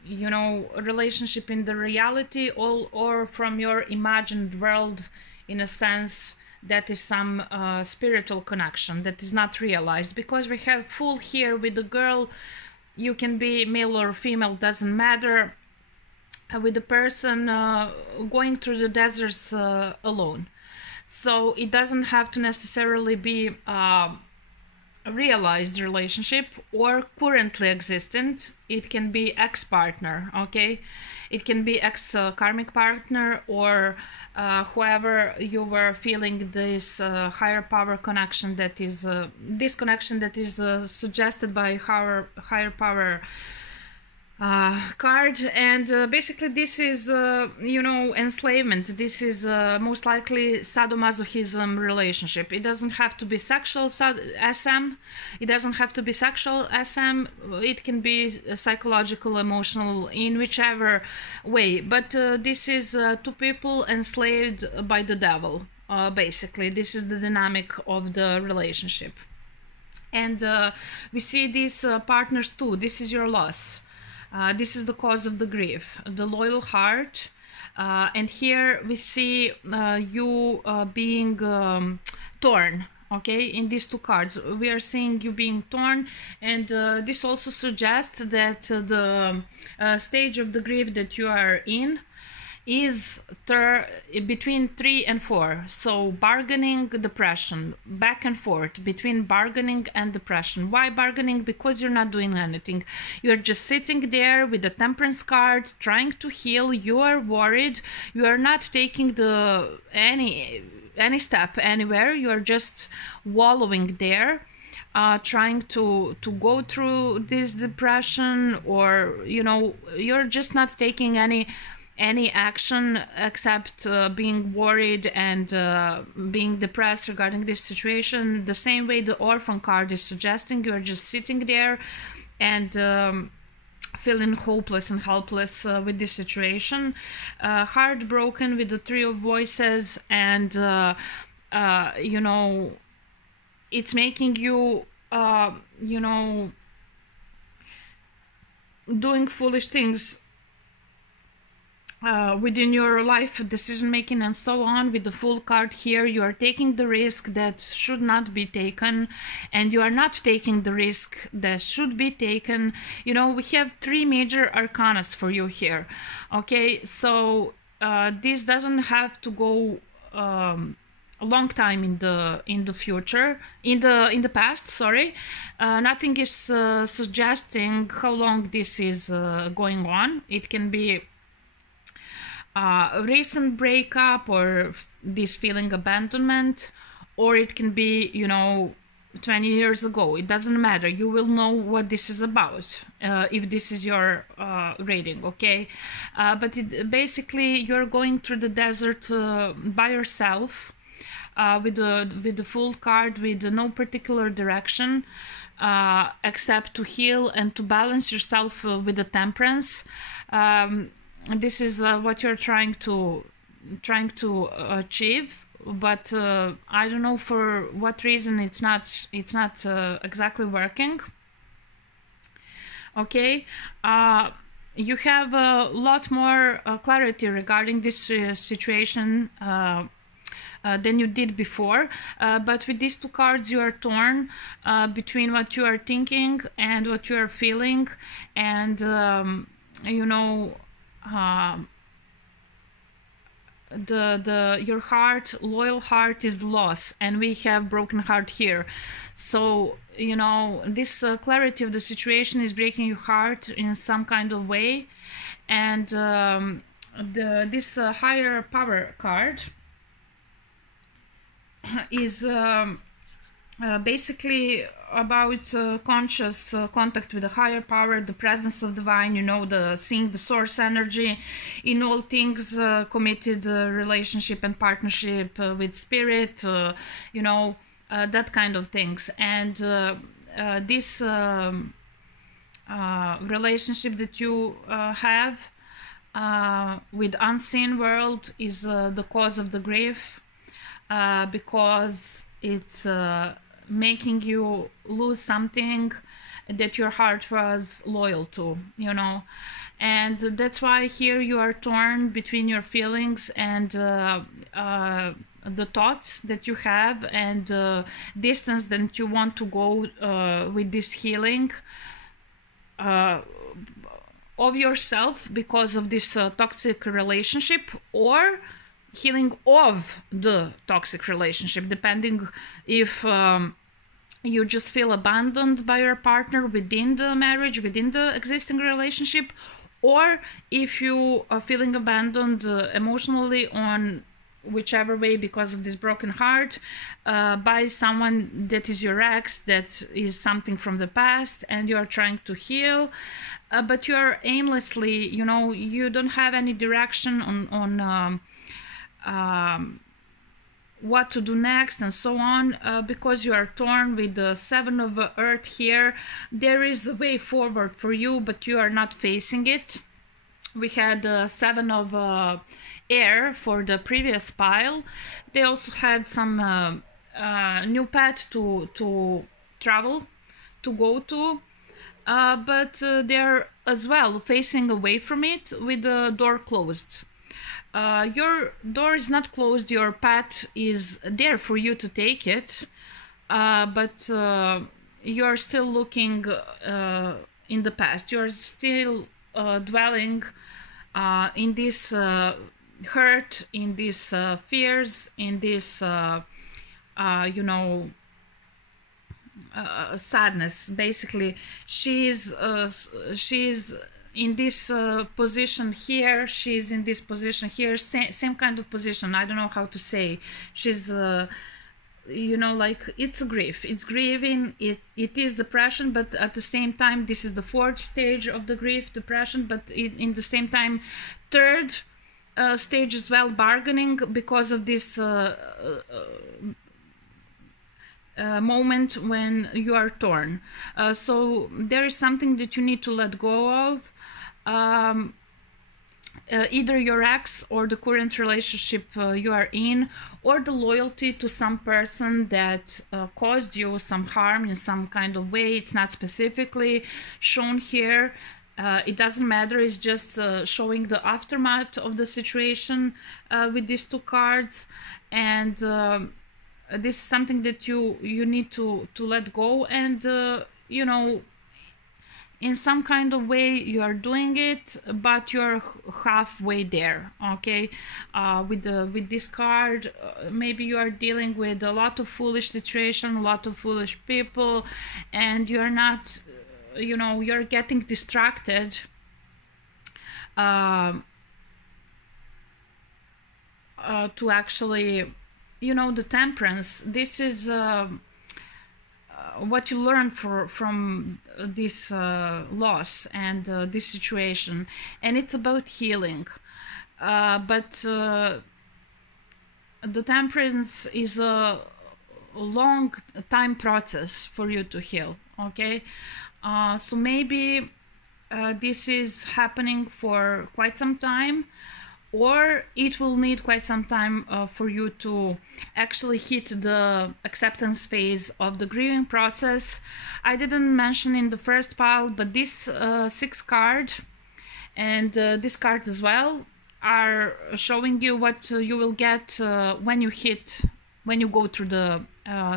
you know, relationship in the reality, or from your imagined world, in a sense that is some spiritual connection that is not realized. Because we have Fool here with the girl, you can be male or female, doesn't matter, with the person going through the deserts alone. So it doesn't have to necessarily be a realized relationship or currently existent. It can be ex-partner, okay? It can be ex-karmic partner, or whoever you were feeling this higher power connection that is this connection that is suggested by higher power card. And basically this is you know, enslavement. This is most likely sadomasochism relationship. It doesn't have to be sexual SM. It doesn't have to be sexual SM. It can be psychological, emotional, in whichever way. But this is two people enslaved by the devil. Basically this is the dynamic of the relationship. And we see these partners too. This is your loss. This is the cause of the grief, the loyal heart. And here we see you being torn, okay? In these two cards, we are seeing you being torn. And this also suggests that the stage of the grief that you are in is between 3 and 4. So bargaining, depression, back and forth between bargaining and depression. Why bargaining? Because you're not doing anything. You're just sitting there with the Temperance card, trying to heal. You are worried. You are not taking any step anywhere. You are just wallowing there, trying to go through this depression, or you know, you're just not taking any action except being worried and being depressed regarding this situation. The same way the Orphan card is suggesting, you're just sitting there and feeling hopeless and helpless with this situation. Heartbroken with the Three of Voices, and you know, it's making you you know, doing foolish things within your life, decision making and so on. With the Fool card here, you are taking the risk that should not be taken, and you are not taking the risk that should be taken. You know, we have 3 major arcanas for you here, okay? So this doesn't have to go a long time in the future, in the past, sorry. Nothing is suggesting how long this is going on. It can be a recent breakup, or this feeling abandonment, or it can be, you know, 20 years ago. It doesn't matter. You will know what this is about if this is your reading, okay? But basically you're going through the desert by yourself, with the Fool card, with no particular direction except to heal and to balance yourself with the Temperance. This is what you're trying to achieve, but I don't know for what reason it's not exactly working. Okay, you have a lot more clarity regarding this situation than you did before, but with these 2 cards you are torn between what you are thinking and what you are feeling, and you know, your heart, loyal heart, is the loss, and we have broken heart here. So you know, this clarity of the situation is breaking your heart in some kind of way. And this higher power card is basically about conscious contact with the higher power, the presence of divine, you know, the seeing the source energy in all things, committed relationship and partnership with spirit, you know, that kind of things. And this relationship that you have with unseen world is the cause of the grief, because it's making you lose something that your heart was loyal to, you know. And that's why here you are torn between your feelings and the thoughts that you have, and distance that you want to go with this healing of yourself because of this toxic relationship, or healing of the toxic relationship, depending if you just feel abandoned by your partner within the marriage, within the existing relationship, or if you are feeling abandoned emotionally on whichever way because of this broken heart by someone that is your ex, that is something from the past, and you are trying to heal, but you are aimlessly, you know, you don't have any direction on what to do next and so on, because you are torn with the Seven of Earth here. There is a way forward for you, but you are not facing it. We had the Seven of Air for the previous pile. They also had some new path to travel, to go to, but they're as well facing away from it with the door closed. Your door is not closed, your path is there for you to take it, but you're still looking in the past. You're still dwelling in this hurt, in these fears, in this, you know, sadness. Basically, she's in this position here, she's in this position here, same kind of position. I don't know how to say. She's you know, like, it's a grief, it's grieving, it is depression, but at the same time this is the fourth stage of the grief, depression, but in the same time third stage as well, bargaining, because of this moment when you are torn. So there is something that you need to let go of. Either your ex or the current relationship you are in, or the loyalty to some person that caused you some harm in some kind of way. It's not specifically shown here. It doesn't matter. It's just showing the aftermath of the situation with these two cards. And this is something that you need to let go. And, you know, in some kind of way you are doing it, but you're halfway there, okay? With this card, maybe you are dealing with a lot of foolish situation, a lot of foolish people, and you're not, you know, you're getting distracted to actually, you know, the Temperance. This is what you learn from this loss and this situation, and it's about healing, but the Temperance is a long time process for you to heal, okay? So maybe this is happening for quite some time, or it will need quite some time for you to actually hit the acceptance phase of the grieving process. I didn't mention in the first pile, but this 6 card and this card as well are showing you what you will get when you go through the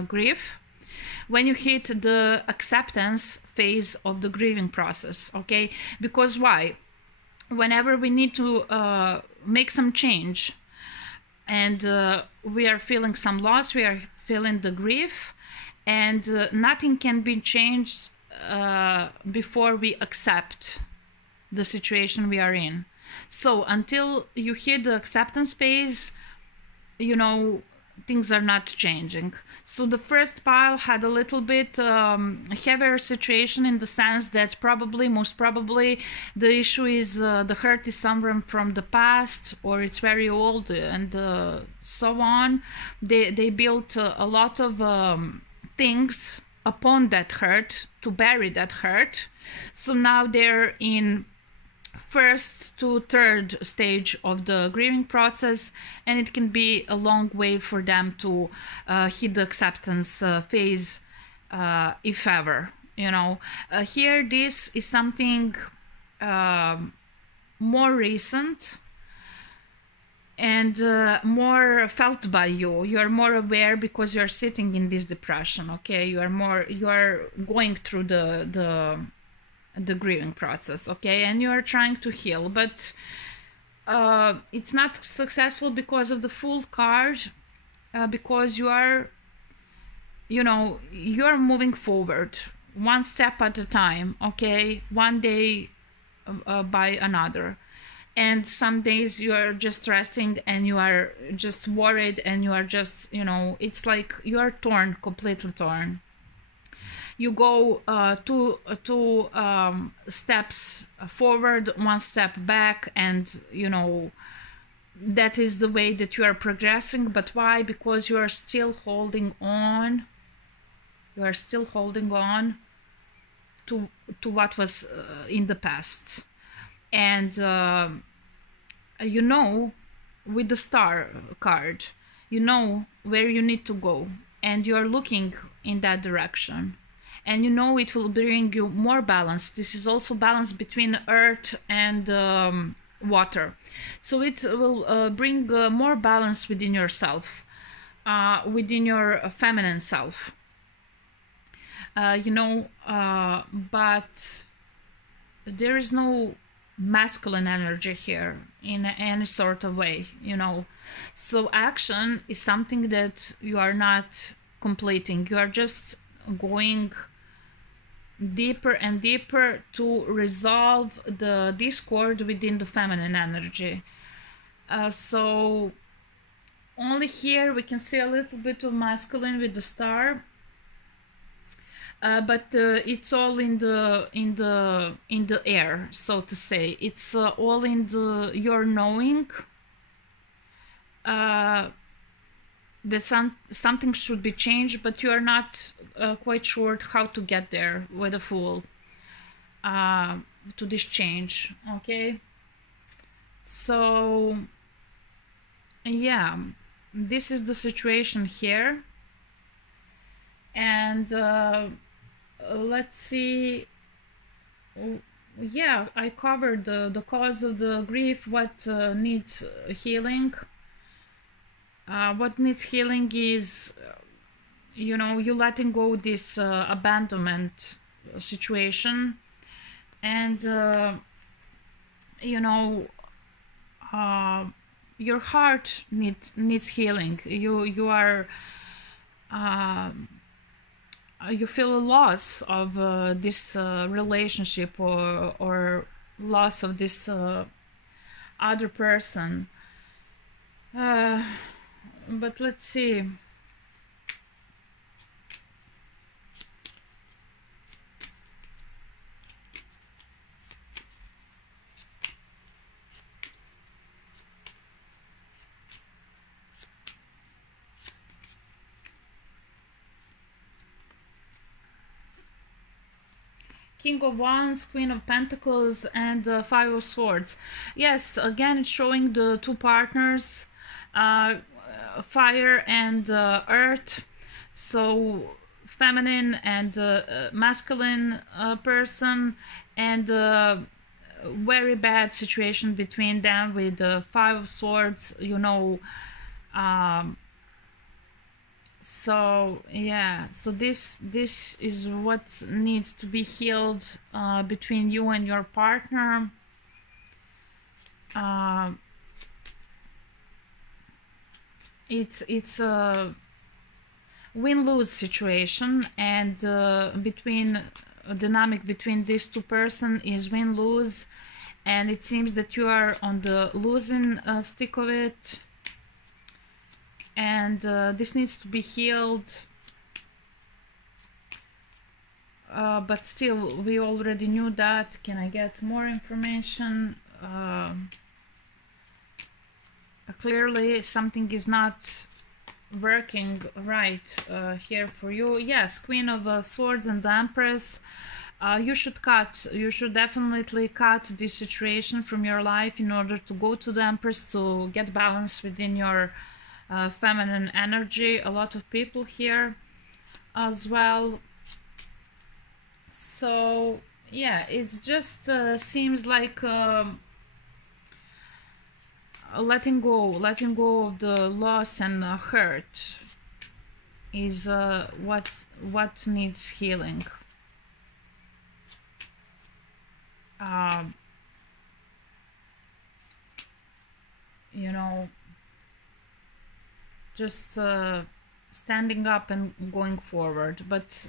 grief, when you hit the acceptance phase of the grieving process, okay? Because why? Whenever we need to make some change and we are feeling some loss, we are feeling the grief, and nothing can be changed before we accept the situation we are in. So until you hit the acceptance phase, you know, things are not changing. So the first pile had a little bit heavier situation, in the sense that most probably the issue is the hurt is somewhere from the past, or it's very old, and so on. They built a lot of things upon that hurt to bury that hurt. So now they're in first to third stage of the grieving process, and it can be a long way for them to hit the acceptance phase, if ever. You know, here this is something more recent and more felt by you. You are more aware because you are sitting in this depression. Okay, you are going through the grieving process. Okay, and you are trying to heal, but it's not successful because of the Fool card, because you are, you know, you're moving forward one step at a time. Okay, one day by another. And some days you are just resting and you are just worried and you are just, you know, it's like you are torn, completely torn. You go two steps forward, one step back, and, you know, that is the way that you are progressing. But why? Because you are still holding on. You are still holding on to what was in the past. And you know, with the Star card, you know where you need to go, and you are looking in that direction, and you know it will bring you more balance. This is also balance between earth and water, so it will bring more balance within yourself, within your feminine self. You know, but there is no masculine energy here in any sort of way, you know. So action is something that you are not completing. You are just going deeper and deeper to resolve the discord within the feminine energy. So only here we can see a little bit of masculine with the Star. But it's all in the air, so to say. It's all in your knowing that something should be changed, but you are not quite sure how to get there with a Fool to this change. Okay, so yeah, this is the situation here, and let's see. Yeah, I covered the cause of the grief, what needs healing. What needs healing is, you know, you letting go this abandonment situation, and you know, your heart needs healing. You are you feel a loss of this relationship, or loss of this other person. But let's see. King of Wands, Queen of Pentacles, and Five of Swords. Yes, again, it's showing the two partners, fire and earth. So feminine and masculine person, and very bad situation between them with the Five of Swords, you know. So yeah, so this is what needs to be healed between you and your partner. It's a win-lose situation, and between dynamic between these two person is win-lose, and it seems that you are on the losing stick of it. And this needs to be healed, but still, we already knew that. Can I get more information? Clearly something is not working right here for you. Yes, Queen of Swords and the Empress. You should definitely cut this situation from your life in order to go to the Empress to get balance within your feminine energy. A lot of people here as well. So yeah, it just seems like letting go of the loss and hurt is what needs healing. You know, just standing up and going forward. But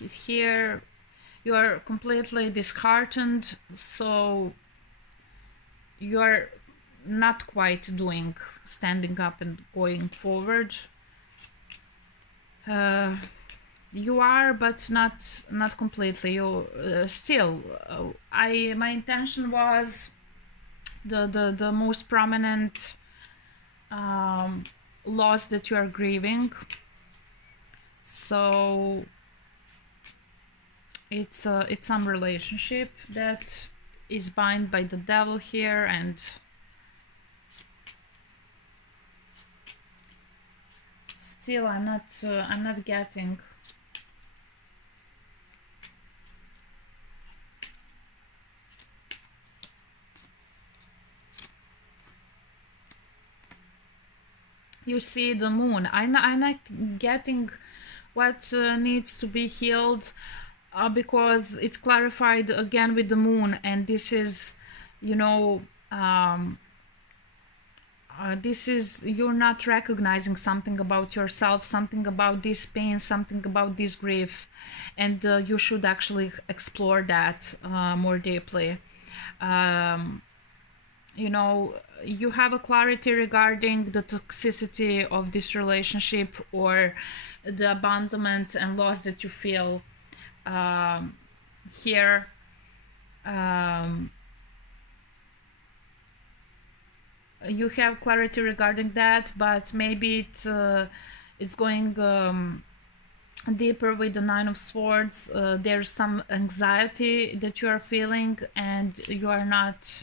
here you are completely disheartened, so you are not quite doing standing up and going forward. You are, but not completely. You still. My intention was the most prominent loss that you are grieving. So it's some relationship that is bound by the devil here, and still I'm not getting. You see the moon. I'm not getting what needs to be healed, because it's clarified again with the moon, and this is, you know, this is, you're not recognizing something about yourself, something about this pain, something about this grief, and you should actually explore that more deeply. You know, you have a clarity regarding the toxicity of this relationship or the abandonment and loss that you feel here. You have clarity regarding that, but maybe it's going deeper with the Nine of Swords. There's some anxiety that you are feeling, and you are not,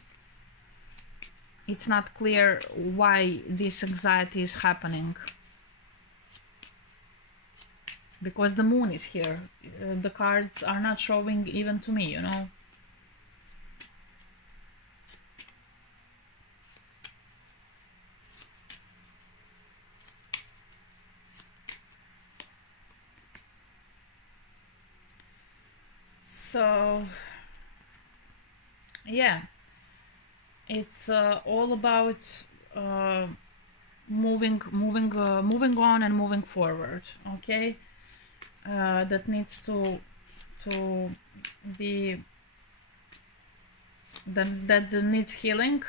it's not clear why this anxiety is happening, because the moon is here. The cards are not showing even to me, you know. So yeah, it's all about moving on and moving forward. Okay, that needs to be, that needs healing.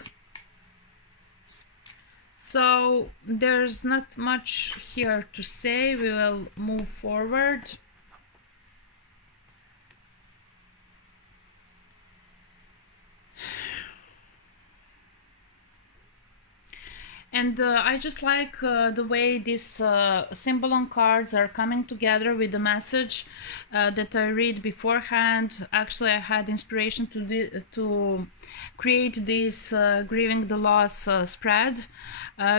So there's not much here to say. We will move forward. And I just like the way these symbol on cards are coming together with the message that I read beforehand. Actually, I had inspiration to create this Grieving the Loss spread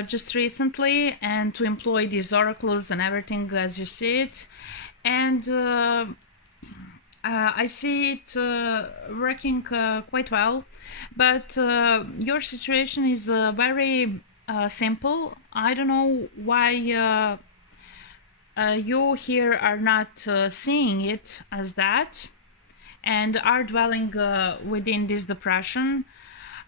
just recently, and to employ these oracles and everything as you see it. And I see it working quite well, but your situation is very simple. I don't know why you here are not seeing it as that, and are dwelling within this depression.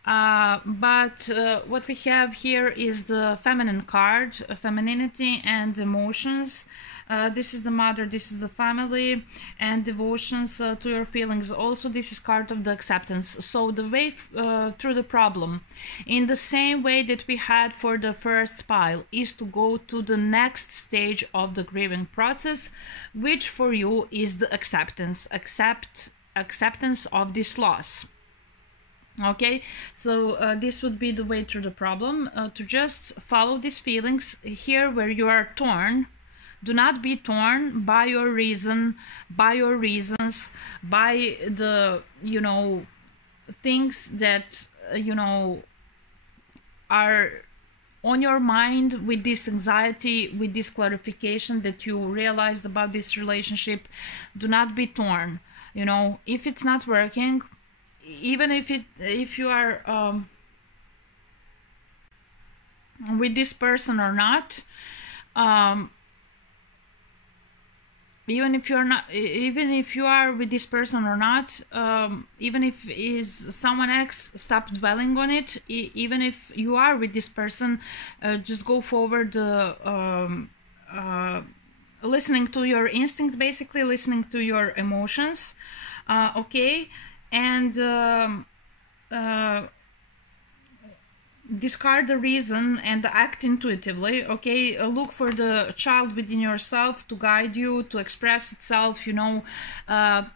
But what we have here is the feminine card, femininity and emotions. This is the mother, this is the family, and devotions to your feelings. Also, this is card of the acceptance. So the way through the problem, in the same way that we had for the first pile, is to go to the next stage of the grieving process, which for you is the acceptance of this loss. Okay, so this would be the way through the problem, to just follow these feelings here where you are torn. Do not be torn by your reason, by your reasons, by the, you know, things that, you know, are on your mind, with this anxiety, with this clarification that you realized about this relationship. Do not be torn. You know, if it's not working, even if you are with this person or not, even if you are with this person or not, even if is someone else, stop dwelling on it. Even if you are with this person, just go forward, listening to your instinct, basically listening to your emotions. Okay, and discard the reason and act intuitively. Okay, look for the child within yourself to guide you, to express itself, you know,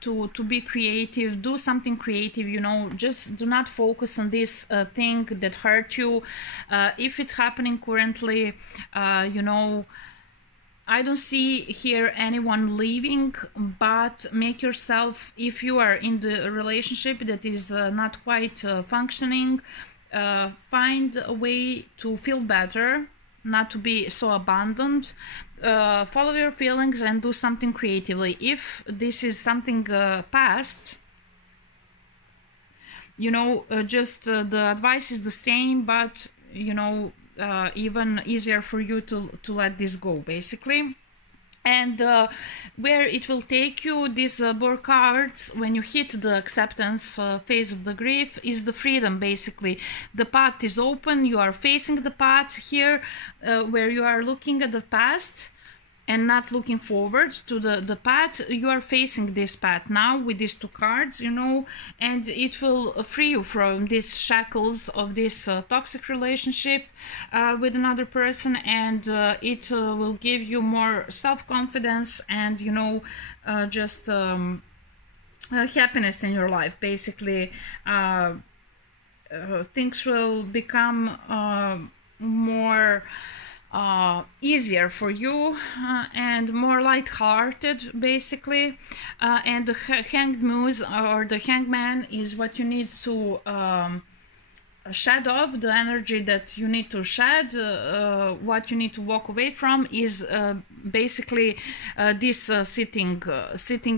to be creative, do something creative, you know. Just do not focus on this thing that hurt you. If it's happening currently, you know, I don't see here anyone leaving, but make yourself, if you are in the relationship that is not quite functioning, find a way to feel better, not to be so abandoned. Follow your feelings and do something creatively. If this is something past, you know, just the advice is the same, but, you know, even easier for you to let this go, basically. And where it will take you, these board cards, when you hit the acceptance phase of the grief, is the freedom, basically. The path is open, you are facing the path here, where you are looking at the past and not looking forward to the path. You are facing this path now with these two cards, you know, and it will free you from these shackles of this toxic relationship with another person, and it will give you more self-confidence and, you know, just happiness in your life, basically. Things will become more easier for you and more light-hearted, basically. And the hanged muse or the hangman is what you need to shed off, the energy that you need to shed. What you need to walk away from is basically this sitting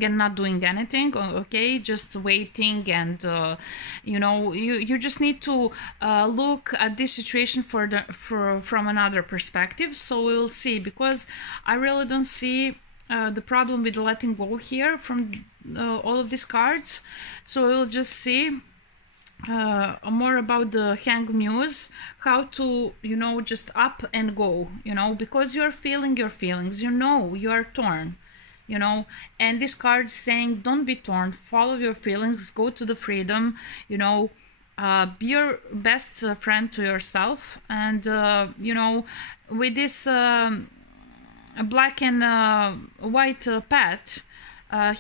and not doing anything. Okay, just waiting, and you know, you just need to look at this situation from another perspective. So we will see, because I really don't see the problem with letting go here from all of these cards. So we will just see more about the hang muse, how to, you know, just up and go, you know, because you're feeling your feelings, you know, you are torn, you know, and this card is saying don't be torn, follow your feelings, go to the freedom, you know, be your best friend to yourself. And you know, with this black and white path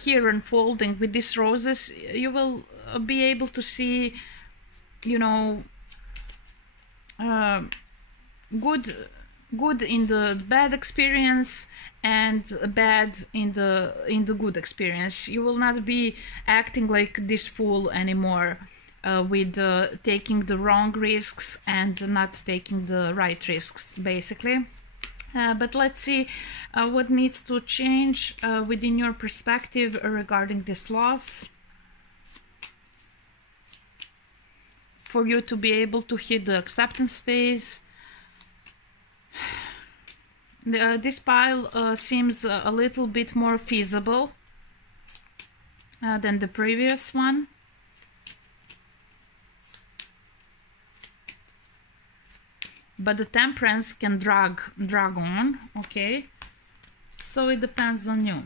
here unfolding with these roses, you will be able to see, you know, good in the bad experience and bad in the good experience. You will not be acting like this fool anymore, with taking the wrong risks and not taking the right risks, basically. But let's see what needs to change within your perspective regarding this loss, for you to be able to hit the acceptance phase. This pile seems a little bit more feasible than the previous one. But the temperance can drag on, okay? So it depends on you.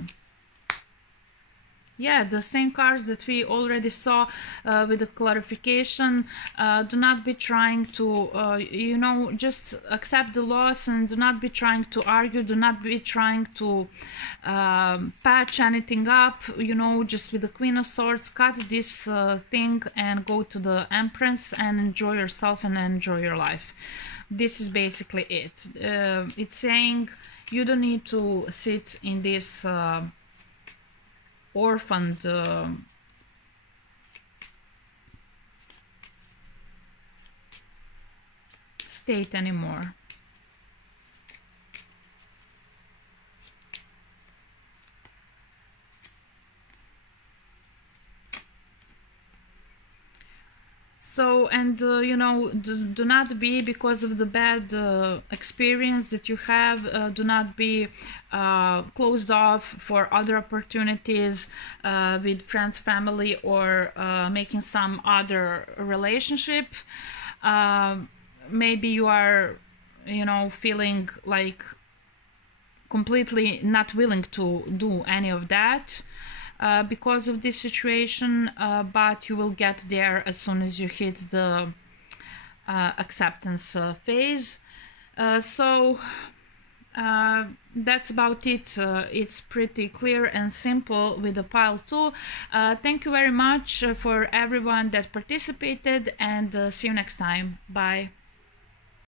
Yeah, the same cards that we already saw with the clarification. Do not be trying to, you know, just accept the loss, and do not be trying to argue. Do not be trying to patch anything up, you know, just with the Queen of Swords. Cut this thing and go to the Empress and enjoy yourself and enjoy your life. This is basically it. It's saying you don't need to sit in this orphaned state anymore. So, and you know, do not be, because of the bad experience that you have, do not be closed off for other opportunities with friends, family, or making some other relationship. Maybe you are, you know, feeling like completely not willing to do any of that because of this situation, but you will get there as soon as you hit the acceptance phase. So that's about it. It's pretty clear and simple with the pile 2. Thank you very much for everyone that participated, and see you next time. Bye.